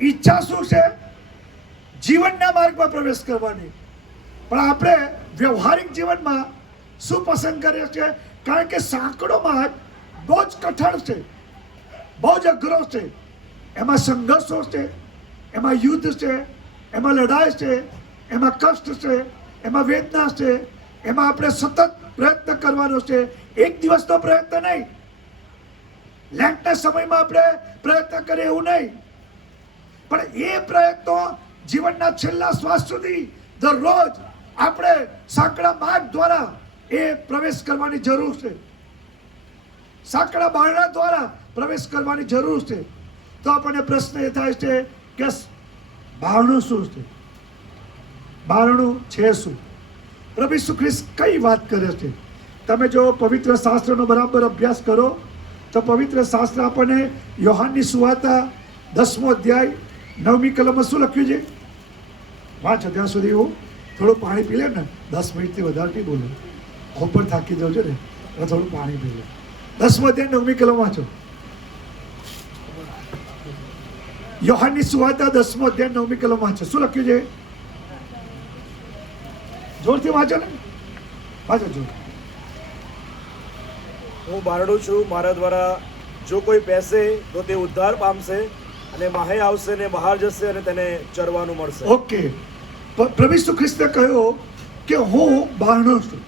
ઈચ્છા શું છે? જીવનના માર્ગમાં પ્રવેશ કરવાની. પણ આપણે વ્યવહારિક જીવનમાં શું પસંદ કરીએ છીએ? કારણ કે સાંકડો માર્ગ બહુ જ કઠણ છે, બહુ જ અઘરો છે. એમાં સંઘર્ષો છે, એમાં યુદ્ધ છે, એમાં લડાઈ છે, એમાં કષ્ટ છે, એમાં વેદના છે, એમાં આપણે સતત પ્રયત્ન કરવાનો છે. એક દિવસનો પ્રયત્ન નહીં, લેન્ટના સમયમાં આપણે પ્રયત્ન કરીએ એવું નહીં, પણ એ પ્રયત્નો જીવનના છેલ્લા શ્વાસ સુધી દરરોજ આપણે સાંકડા માર્ગ દ્વારા એ પ્રવેશ કરવાની જરૂર છે. સાંકડા બારણા દ્વારા પ્રવેશ કરવાની જરૂર છે. તો આપણને પ્રશ્ન એ થાય છે કે બારણું શું છે? બારણું છે શું? પ્રભુ ઈસુ ખ્રિસ્ત કઈ વાત કરે છે? તમે જો પવિત્ર શાસ્ત્રનો બરાબર અભ્યાસ કરો તો પવિત્ર શાસ્ત્ર આપણને યોહાનની સુવાર્તા 10મો અધ્યાય 9મી કલમમાં શું લખ્યું છે? વાંચો ત્યાં સુધી. હું થોડું પાણી પી લે ને, 10 મિનિટથી વધારે નહીં બોલું, ખોપર થાકી જાઉં છે ને, એટલે થોડું પાણી પી લે. 10મો અધ્યાય 9મી કલમ વાંચો. યોહાનની સુવાર્તા 10મો અધ્યાય 9મી કલમ વાંચો. શું લખ્યું છે? જોરથી વાંચો ને, વાંચો જોર. હું બારણું છું, મારા દ્વારા જો કોઈ બેસે તો તે ઉદ્ધાર પામશે અને માહે આવશે ને બહાર જશે અને તેને ચરવાનું મળશે. ઓકે. પ્રભુ ઈસુ ખ્રિસ્તે કહ્યું કે હું બારણું છું.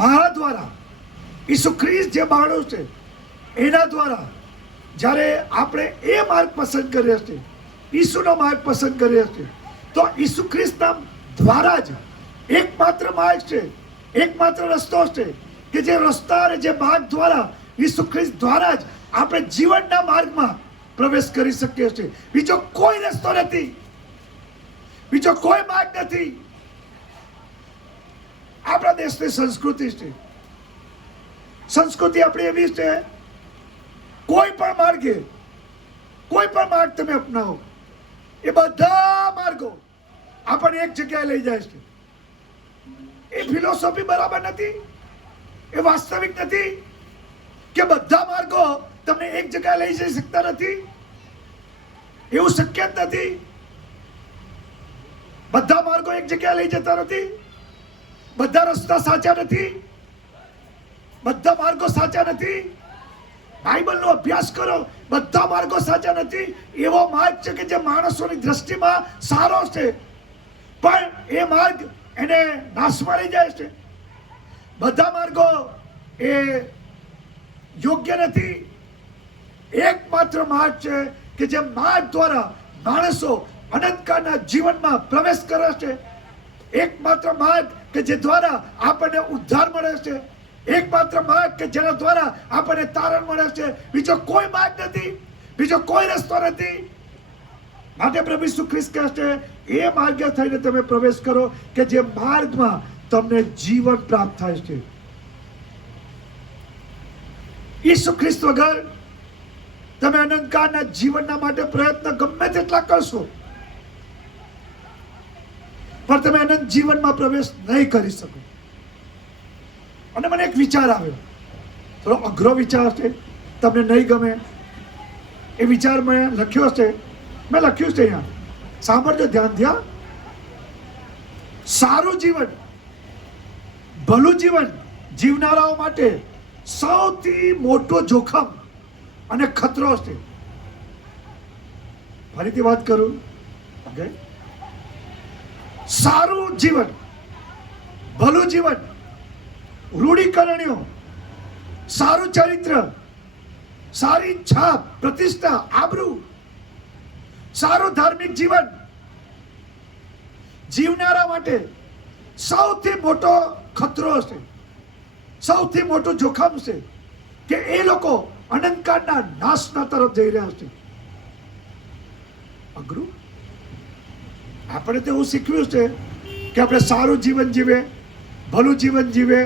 મારા દ્વારા ઈસુ ખ્રિસ્ત જે બારણું છે એના દ્વારા જ્યારે આપણે એ માર્ગ પસંદ કરીએ છીએ, ઈસુનો માર્ગ પસંદ કરીએ છીએ, તો ઈસુ ખ્રિસ્તના દ્વારા જ એકમાત્ર માર્ગ છે, એકમાત્ર રસ્તો છે કે જે રસ્તા અને જે માર્ગ દ્વારા ઈસુ ખ્રિસ્ત દ્વારા જ આપણે જીવનના માર્ગમાં પ્રવેશ કરી શકીએ છીએ. બીજો કોઈ રસ્તો નથી. બીજો કોઈ માર્ગ નથી. આપણા દેશની સંસ્કૃતિ છે. સંસ્કૃતિ આપણી એવી છે, કોઈ પણ માર્ગ તમે અપનાવો, એ બધા માર્ગો આપણને એક જગ્યાએ લઈ જાય છે. એ ફિલોસોફી બરાબર નથી, એ વાસ્તવિક નથી કે બધા માર્ગો તમને એક જગ્યાએ લઈ જઈ શકતા નથી. એવું શક્ય જ નથી. બધા માર્ગો એક જગ્યાએ લઈ જતા નથી. બધા રસ્તા સાચા નથી. બધા માર્ગો સાચા નથી. બાઇબલનો અભ્યાસ કરો, બધા માર્ગો સાચા નથી. એવો માર્ગ છે કે જે માણસોની દ્રષ્ટિમાં સારો છે, પણ એ માર્ગ એને નાશમાં લઈ જાય છે. બધા માર્ગો એ યોગ્ય નથી. એકમાત્ર માર્ગ છે કે જે માર્ગ દ્વારા માણસો અનંતકાળના જીવનમાં પ્રવેશ કરે છે. એકમાત્ર માર્ગ કે જે દ્વારા આપણને ઉદ્ધાર મળે છે. એકમાત્ર માર્ગ કે જેના દ્વારા આપણને તારણ મળે છે. બીજો કોઈ માર્ગ નથી, બીજો કોઈ રસ્તો નથી. માટે પ્રભુ ઈસુ ખ્રિસ્ત કહે છે, એ માર્ગે થઈને તમે પ્રવેશ કરો કે જે માર્ગમાં તમને જીવન પ્રાપ્ત થાય છે. ઈસુ ખ્રિસ્ત વગર તમે અનંતકાળના જીવનના માટે પ્રયત્ન ગમે તેટલા કરશો, પણ તમે અનંત જીવનમાં પ્રવેશ નહીં કરી શકો. અને મને એક વિચાર આવ્યો, થોડો અઘરો વિચાર છે, તમને નહીં ગમે એ વિચાર મેં લખ્યું છે અહીંયા. સાંભળજો ધ્યાન. સારું જીવન, ભલું જીવન જીવનારાઓ માટે સૌથી મોટો જોખમ અને ખતરો છે. ફરીથી વાત કરું. સારું જીવન, ભલું જીવન, રૂઢિકરણીઓ, સારું ચરિત્ર, સારી છાપ, પ્રતિષ્ઠા, આબરૂ, સારું ધાર્મિક જીવન જીવનારા માટે સૌથી મોટો ખતરો છે, સૌથી મોટું જોખમ છે કે એ લોકો અનંતકાળના નાશના તરફ જઈ રહ્યા છે. અઘરું. આપણે તો એવું શીખવ્યું છે કે આપણે સારું જીવન જીવે, ભલું જીવન જીવે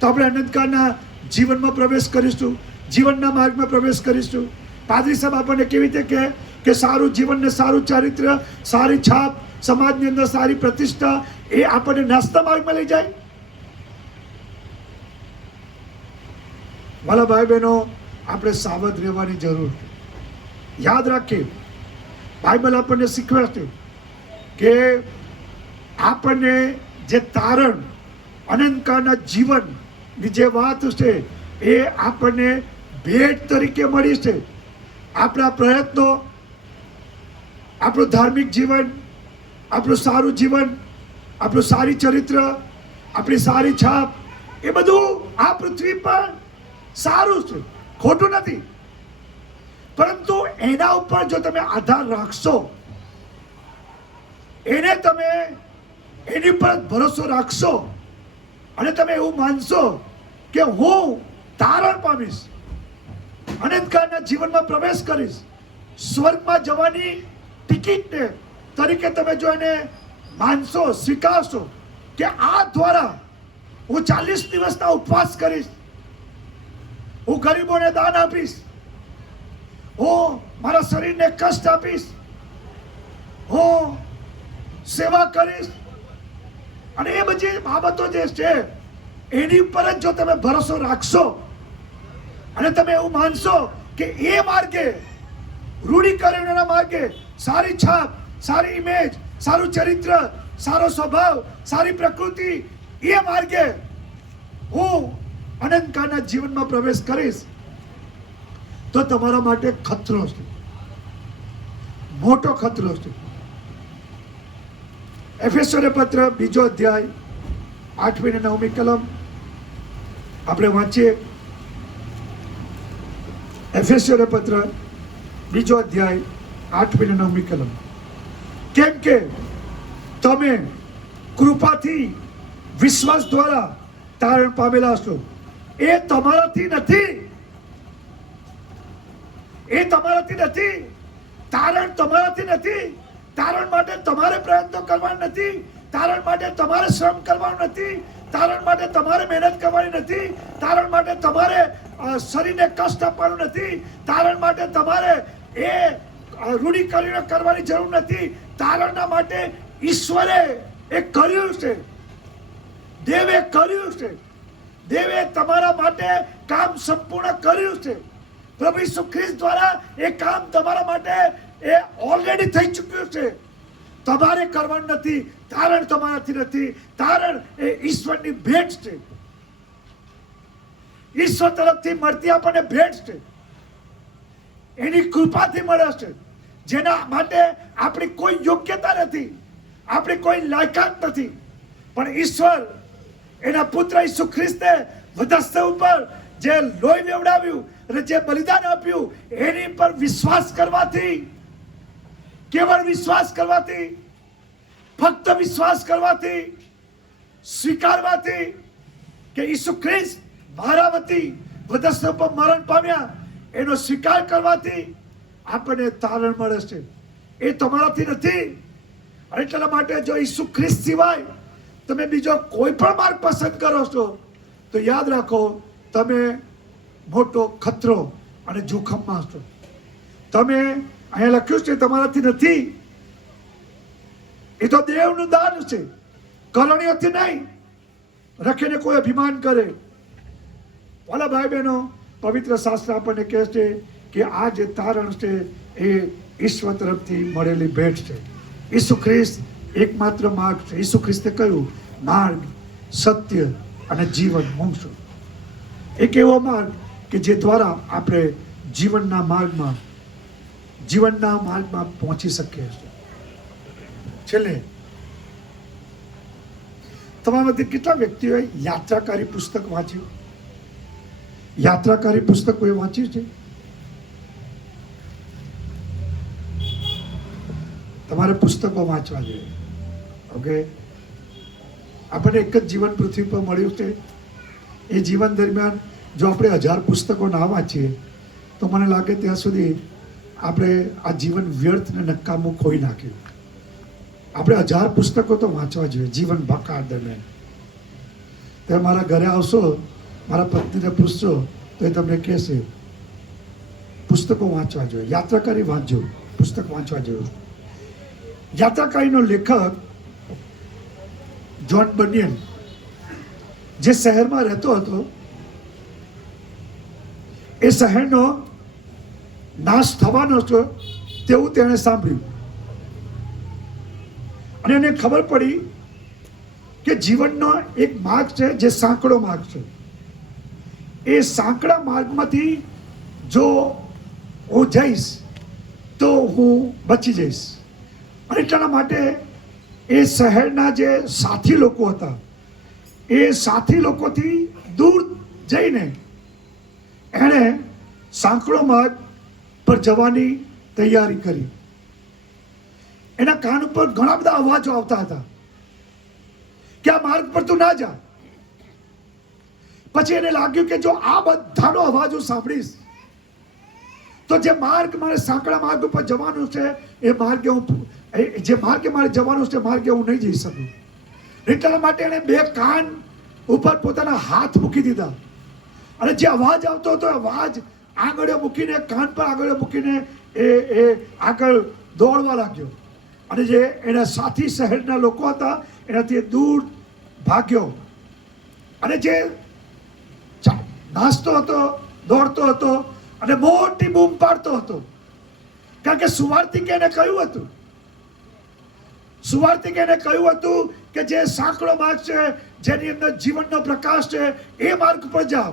તો આપણે અનંતકાળના જીવનમાં પ્રવેશ કરીશું, જીવનના માર્ગમાં પ્રવેશ કરીશું. પાદરી સાહેબ આપણને કેવી રીતે કહે કે સારું જીવન ને સારું ચારિત્ર, સારી છાપ, સમાજની અંદર સારી પ્રતિષ્ઠા, એ આપણને નાસ્તા માર્ગમાં લઈ જાય. વાલા ભાઈ બહેનો, આપણે સાવધ રહેવાની જરૂર. યાદ રાખીએ, બાઇબલ આપણને શીખવે છે કે આપણને જે તારણ અનંતકાળના જીવનની જે વાત છે એ આપણને ભેટ તરીકે મળી છે. આપણા પ્રયત્નો, આપણું ધાર્મિક જીવન, આપણું સારું જીવન, આપણું સારી ચરિત્ર, આપણી સારી છાપ, એ બધું આ પૃથ્વી પર સારું છે, ખોટું નથી. પરંતુ એના ઉપર જો તમે આધાર રાખશો, એની પર ભરોસો રાખશો અને તમે એવું માનશો કે હું તારણ પામીશ, અનંતકાળના જીવનમાં પ્રવેશ કરીશ, સ્વર્ગમાં જવાની ટિકિટને તરીકે તમે જો એને માનશો, સ્વીકારશો કે આ દ્વારા હું 40 દિવસના ઉપવાસ કરીશ, હું ગરીબોને દાન આપીશ, હું મારા શરીરને કષ્ટ આપીશ, હું સેવા કરીશ, અને એ બધી બાબતો જે છે એની ઉપર જ જો તમે ભરોસો રાખશો અને તમે એવું માનશો કે એ માર્ગે, રૂઢિકરણના માર્ગે, સારી છાપ, સારી ઇમેજ, સારું ચરિત્ર, સારો સ્વભાવ, સારી પ્રકૃતિ, એ માર્ગે હું અનંતકાળના જીવનમાં પ્રવેશ કરીશ, તો તમારા માટે ખતરો છે, મોટો ખતરો છે. એફેસોને પત્ર 2 અધ્યાય 8મી અને 9મી કલમ આપણે વાંચીએ. એફેસોને પત્ર 2 અધ્યાય 8મી અને 9મી કલમ. કેમ કે તમે કૃપાથી વિશ્વાસ દ્વારા તારણ પામેલા છો. એ તમારાથી નથી, તારણ તમારાથી નથી, તારણ માટે તમારે પ્રયત્નો કરવાના નથી, તારણ માટે તમારે શ્રમ કરવાનું નથી, તારણ માટે તમારે મહેનત કરવાની નથી, તારણ માટે તમારે શરીરને કષ્ટ આપવાનું નથી, તારણ માટે તમારે એ રૂઢીકરણો કરવાની જરૂર નથી. તારણના માટે ઈશ્વરે એ કર્યું છે, દેવે કર્યું છે, દેવે તમારા માટે કામ સંપૂર્ણ કર્યું છે. પ્રભુ ઈસુ ખ્રિસ્ત દ્વારા એ કામ તમારા માટે એ ઓલરેડી થઈ ચૂક્યું છે. તમારે કરવાનું નથી, તારણ તમારાથી નથી, તારણ એ ઈશ્વરની ભેટ છે, ઈશ્વર તરફથી મળતી આપણને ભેટ છે, એની કૃપાથી મળે છે, જેના માટે આપણી કોઈ યોગ્યતા નથી, આપણી કોઈ લાયકાત નથી, પણ ઈશ્વર એના પુત્ર ઈસુ ખ્રિસ્તે વધસ્તંભ ઉપર જે લોહી વેવડાવ્યું અને જે બલિદાન આપ્યું એની પર વિશ્વાસ કરવાથી, કેવળ વિશ્વાસ કરવાથી, ફક્ત વિશ્વાસ કરવાથી, સ્વીકારવાથી કે ઈસુ ખ્રિસ્ત મારા વતી વધસ્તંભ પર મરણ પામ્યા એનો સ્વીકાર કરવાથી આપણને તારણ મળે છે. એ તમારાથી નથી. અને એટલા માટે જો ઈસુ ખ્રિસ્ત સિવાય તમે બીજો કોઈ પણ માર્ગ પસંદ કરો છો તો યાદ રાખો તમે મોટો ખતરો અને જોખમમાં છો. તમે અહીંયા લખ્યું છે તમારાથી નથી, એ તો દેવનું દાન છે, કરણીઓથી નહીં. રખીને કોઈ અભિમાન કરે. વાલા ભાઈ બહેનો, પવિત્ર શાસ્ત્ર આપણને કહે છે કે આ જે તારણ છે એ ઈશ્વર તરફથી મળેલી ભેટ છે. ઈસુ ખ્રિસ્ત એકમાત્ર માર્ગ છે. ઈસુ ખ્રિસ્તે કહ્યું માર્ગ, સત્ય અને જીવન હું છું. એક એવો માર્ગ કે જે દ્વારા આપણે જીવનના માર્ગમાં પહોંચી શકીએ છીએ. છેલ્લે તમારામાંથી કેટલા વ્યક્તિઓએ યાત્રાકારી પુસ્તક વાંચ્યું? યાત્રાકારી પુસ્તક કોઈ વાંચ્યું છે? તમારે પુસ્તકો વાંચવા જોઈએ. ઓકે, આપણને એક જ જીવન પૃથ્વી પર મળ્યું છે. એ જીવન દરમિયાન જો આપણે 1000 પુસ્તકો ના વાંચીએ તો મને લાગે ત્યાં સુધી આપણે આ જીવન વ્યર્થ ને નકામું ખોઈ નાખ્યું. આપણે 1000 પુસ્તકો તો વાંચવા જોઈએ જીવન કાળ દરમિયાન. તમે મારા ઘરે આવશો, મારા પત્નીને પૂછશો તો એ તમને કહેશે પુસ્તકો વાંચવા જોઈએ, યાત્રાકારી વાંચજો, પુસ્તક વાંચવા જોઈએ. યાત્રાકારીનો લેખક જ્હોન બનિયન જે શહેરમાં રહેતો હતો એ શહેરનો નાશ થવાનો છે તેવું તેણે સાંભળ્યું અને એને ખબર પડી કે જીવનનો એક માર્ગ છે જે સાંકડો માર્ગ છે. એ સાંકડા માર્ગમાંથી જો હું જઈશ તો હું બચી જઈશ. અને એટલા માટે એ શહેરના જે સાથી લોકો હતા એ સાથી લોકોથી દૂર જઈને એણે સાંકડો માર્ગ પર જવાની તૈયારી કરી. એના કાન ઉપર ઘણા બધા અવાજો આવતા હતા કે આ માર્ગ પર તું ના જા. પછી એને લાગ્યું કે જો આ બધાનો અવાજ હું સાંભળીશ તો જે માર્ગ મારે સાંકડા માર્ગ ઉપર જવાનું છે એ માર્ગે જે માર્ગે મારે જવાનું છે માર્ગે હું નહીં જઈ શકું. એટલા માટે એણે 2 કાન ઉપર પોતાના હાથ મૂકી દીધા અને જે અવાજ આવતો હતો અવાજ આંગળીઓ મૂકીને, કાન પર આંગળીઓ મૂકીને એ આગળ દોડવા લાગ્યો. અને જે એના સાથી શહેરના લોકો હતા એનાથી દૂર ભાગ્યો અને જે નાચતો હતો, દોડતો હતો અને મોટી બૂમ પાડતો હતો. કારણ કે સુવાર્તિકે એને કહ્યું હતું કે જે સાંકડો માર્ગ છે જેની અંદર જીવનનો પ્રકાશ છે એ માર્ગ પર જાઓ.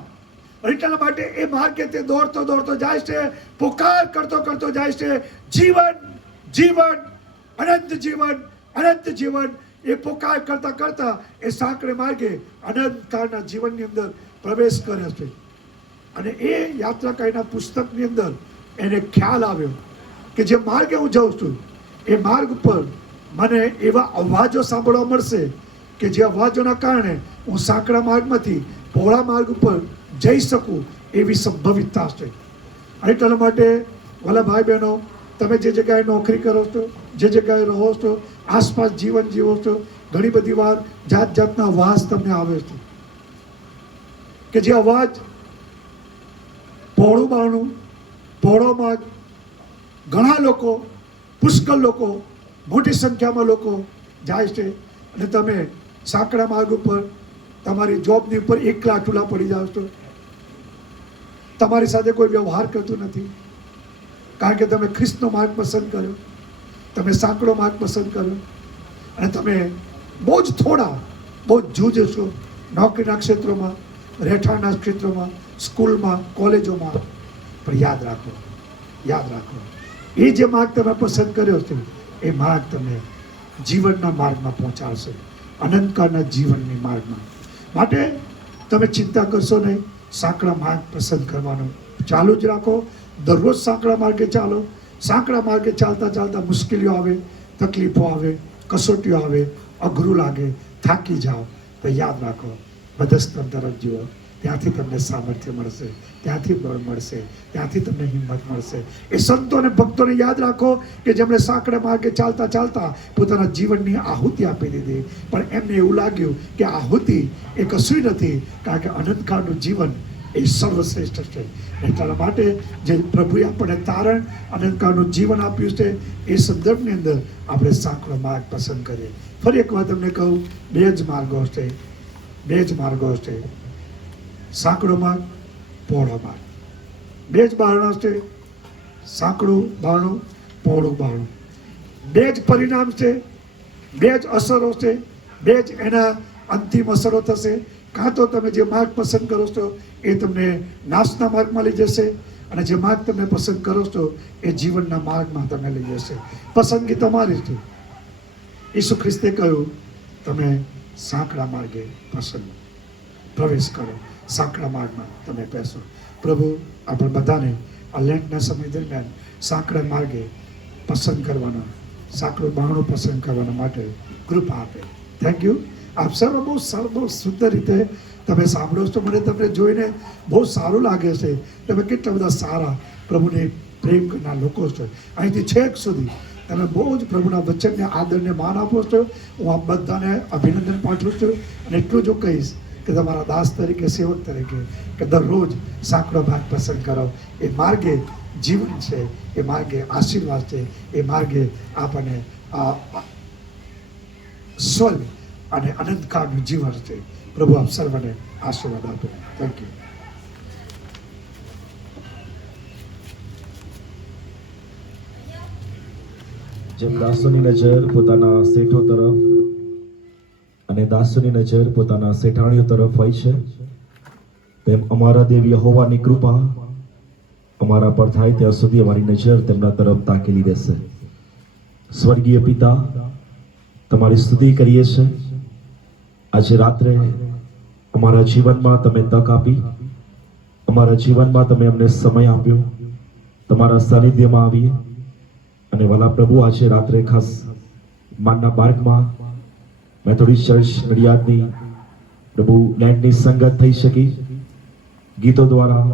એટલા માટે એ માર્ગે તે દોડતો જાય છે, પુકાર કરતો જાય છે, જીવન જીવન અનંત જીવન અનંત જીવન. એ પુકાર કરતા એ સાંકડે માર્ગે અનંત કાળના જીવનની અંદર પ્રવેશ કરે છે. અને એ યાત્રાકારીના પુસ્તકની અંદર એને ખ્યાલ આવ્યો કે જે માર્ગે હું જાઉં છું એ માર્ગ પર મને એવા અવાજો સાંભળવા મળશે કે જે અવાજોના કારણે હું સાંકડા માર્ગમાંથી પહોળા માર્ગ ઉપર જઈ શકું એવી સંભવિતતા છે. અને એટલા માટે વાલા ભાઈ બહેનો, તમે જે જગ્યાએ નોકરી કરો છો, જે જગ્યાએ રહો છો, આસપાસ જીવન જીવો છો, ઘણી બધી વાર જાત જાતના અવાજ તમને આવે છે કે જે અવાજ પહોળું બારણું, પહોળો માર્ગ, ઘણા લોકો, પુષ્કળ લોકો, મોટી સંખ્યામાં લોકો જાય છે અને તમે સાંકડા માર્ગ ઉપર તમારી જોબની ઉપર એકલા અટુલા પડી જાઓ છો. તમારી સાથે કોઈ વ્યવહાર કરતું નથી કારણ કે તમે ખ્રિસ્તનો માર્ગ પસંદ કર્યો, તમે સાંકડો માર્ગ પસંદ કર્યો અને તમે બહુ જ થોડા, બહુ જ જૂજ છો નોકરીના ક્ષેત્રોમાં, રહેઠાણના ક્ષેત્રોમાં, સ્કૂલમાં, કોલેજોમાં. પણ યાદ રાખો એ જે માર્ગ તમે પસંદ કર્યો છે એ માર્ગ તમને જીવનના માર્ગમાં પહોંચાડશે, અનંતકાળના જીવનની માર્ગમાં. માટે તમે ચિંતા કરશો નહીં, સાંકડા માર્ગ પસંદ કરવાનો ચાલુ જ રાખો. દરરોજ સાંકડા માર્ગે ચાલો. સાંકડા માર્ગે ચાલતા ચાલતા મુશ્કેલીઓ આવે, તકલીફો આવે, કસોટીઓ આવે, અઘરું લાગે, થાકી જાઓ, તો યાદ રાખો મધ્યસ્તર તરફ જુઓ. ત્યાંથી તમને સામર્થ્ય મળશે, ત્યાંથી બળ મળશે, ત્યાંથી તમને હિંમત મળશે. એ સંતો અને ભક્તોને યાદ રાખો કે જેમણે સાંકડા માર્ગે ચાલતા ચાલતા પોતાના જીવનની આહુતિ આપી દીધી, પણ એમને એવું લાગ્યું કે આહુતિ એ કશું નથી કારણ કે અનંતકાળનું જીવન એ સર્વશ્રેષ્ઠ છે. એટલા માટે જે પ્રભુએ આપણને તારણ અનંતકાળનું જીવન આપ્યું છે એ સંદર્ભની અંદર આપણે સાંકડો માર્ગ પસંદ કરીએ. ફરી એક વાર તમને કહું, બે જ માર્ગો છે. સાંકડો માર્ગ, પહોળો માર્ગ. બે જ બારણા છે, સાંકડું બારણું, પહોળું બારણું. બે જ પરિણામ છે, બે જ અસરો છે, બે જ એના અંતિમ અસરો થશે. કાં તો તમે જે માર્ગ પસંદ કરો છો એ તમને નાશના માર્ગમાં લઈ જશે અને જે માર્ગ તમે પસંદ કરો છો એ જીવનના માર્ગમાં તમે લઈ જશે. પસંદગી તમારી છે. ઈસુ ખ્રિસ્તે કહ્યું તમે સાંકડા માર્ગે પ્રવેશ કરો, સાંકડા માર્ગમાં તમે બેસો. પ્રભુ આપણે બધાને આ લેન્ટના સમય દરમિયાન સાંકડા માર્ગે પસંદ કરવાનો, સાંકડું બારણું પસંદ કરવાના માટે કૃપા આપે. Thank you. આપ સર્વ બહુ સુંદર રીતે તમે સાંભળો છો. મને તમને જોઈને બહુ સારું લાગે છે. તમે કેટલા બધા સારા પ્રભુને પ્રેમ કરનાર લોકો છો. અહીંથી છેક સુધી તમે બહુ જ પ્રભુના વચનને આદરને માન આપો છો. હું આપ બધાને અભિનંદન પાઠવું છું અને એટલું જ કહીશ કે તમારા દાસ તરીકે, સેવક તરીકે કે દરરોજ સાંકડો માર્ગ પસંદ કરો. એ માર્ગે જીવન છે, એ માર્ગે આશીર્વાદ છે, એ માર્ગે આપણને સ્વર્ગ અને અનંતકાળનું જીવન છે. પ્રભુ આપ સર્વને આશીર્વાદ આપે. Thank you. જેમ દાસોની નજર પોતાના શેઠો તરફ અને દાસોની નજર પોતાના શેઠાણીઓ તરફ હોય છે, તેમ અમારા દેવ યહોવાની કૃપા અમારા પર થાય ત્યાં સુધી અમારી નજર તેમના તરફ તાકેલી રહેશે. સ્વર્ગીય પિતા, તમારી સ્તુતિ કરીએ છીએ. આજે રાત્રે અમારા જીવનમાં તમે તક આપી, અમારા જીવનમાં તમે અમને સમય આપ્યો, તમારા સાનિધ્યમાં આવીએ. અને વાલા પ્રભુ, આજે રાત્રે ખાસ માનના બાર્ગમાં મેથોડિસ્ટ ચર્ચ નડિયાદની પ્રભુ લેન્ડની સંગત થઈ શકી. ગીતો દ્વારા,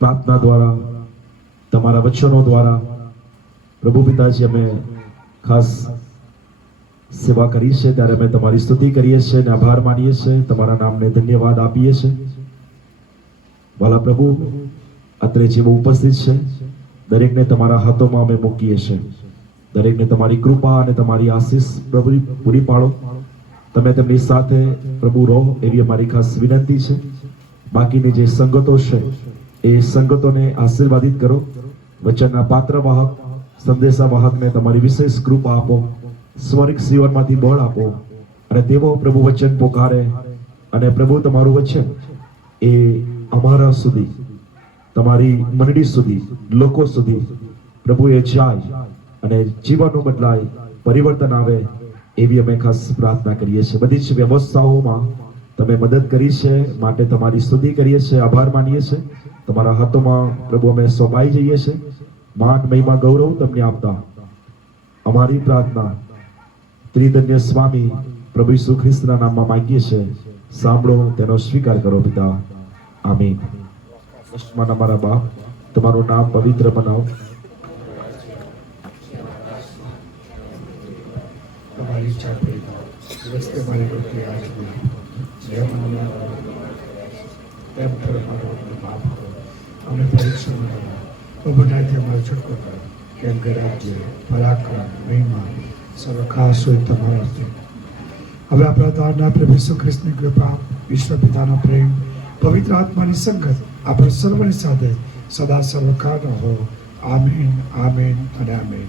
પ્રાર્થના દ્વારા, તમારા વચનો દ્વારા પ્રભુ પિતાજી અમે ખાસ સેવા કરી છે, ત્યારે અમે તમારી સ્તુતિ કરીએ છીએ અને આભાર માનીએ છીએ, તમારા નામને ધન્યવાદ આપીએ છીએ. વાલા પ્રભુ, અત્રે જેવો ઉપસ્થિત છે દરેકને તમારા હાથોમાં અમે મૂકીએ છીએ. દરેકને તમારી કૃપા અને તમારી આશીષ પ્રભુ પૂરી પાડો. તમે તેમની સાથે પ્રભુ રહો એવી અમારી ખાસ વિનંતી છે. બાકીની જે સંગતો છે એ સંગતોને આશીર્વાદિત કરો. વચનના પાત્ર વાહક, સંદેશા વાહકને તમારી વિશેષ કૃપા આપો, સ્વર્ગ જીવનમાંથી બળ આપો અને તેઓ પ્રભુ વચન પોકારે અને પ્રભુ તમારું વચન એ અમારા સુધી, તમારી મંડળી સુધી, લોકો સુધી પ્રભુ એ જાય અને જીવનનું બદલાય, પરિવર્તન આવે એવી અમે ખાસ પ્રાર્થના કરીએ છીએ. બધી જ વ્યવસ્થાઓમાં તમે મદદ કરી છે માટે તમારી સ્તુતિ કરીએ છીએ, આભાર માનીએ છીએ. તમારા હાથોમાં પ્રભુ અમે સોંપાઈ જઈએ છીએ. માન, મહિમા, ગૌરવ તમને આપતા અમારી પ્રાર્થના ત્રિધન્ય સ્વામી પ્રભુ ઈસુ ખ્રિસ્તના નામમાં માંગીએ છીએ. સાંભળો, તેનો સ્વીકાર કરો પિતા. આમીન. અમારા બાપ, તમારું નામ પવિત્ર બનાવો. દર્શન કરો, પ્રભુનાથી અમારો છૂટકો કરો, કેમ કે રાજ્ય, પરાક્રમ, મહિમા સર્વ ખાસ હોય તમારા છે. હવે આપણા તારના પ્રભુ ઈસુ ખ્રિસ્તની કૃપા, ઈશ્વર પિતાનો પ્રેમ, પવિત્ર આત્માની સંગત આપણે સર્વની સાથે સદા સર્વકાળ રહો. આમીન, આમીન અને આમીન.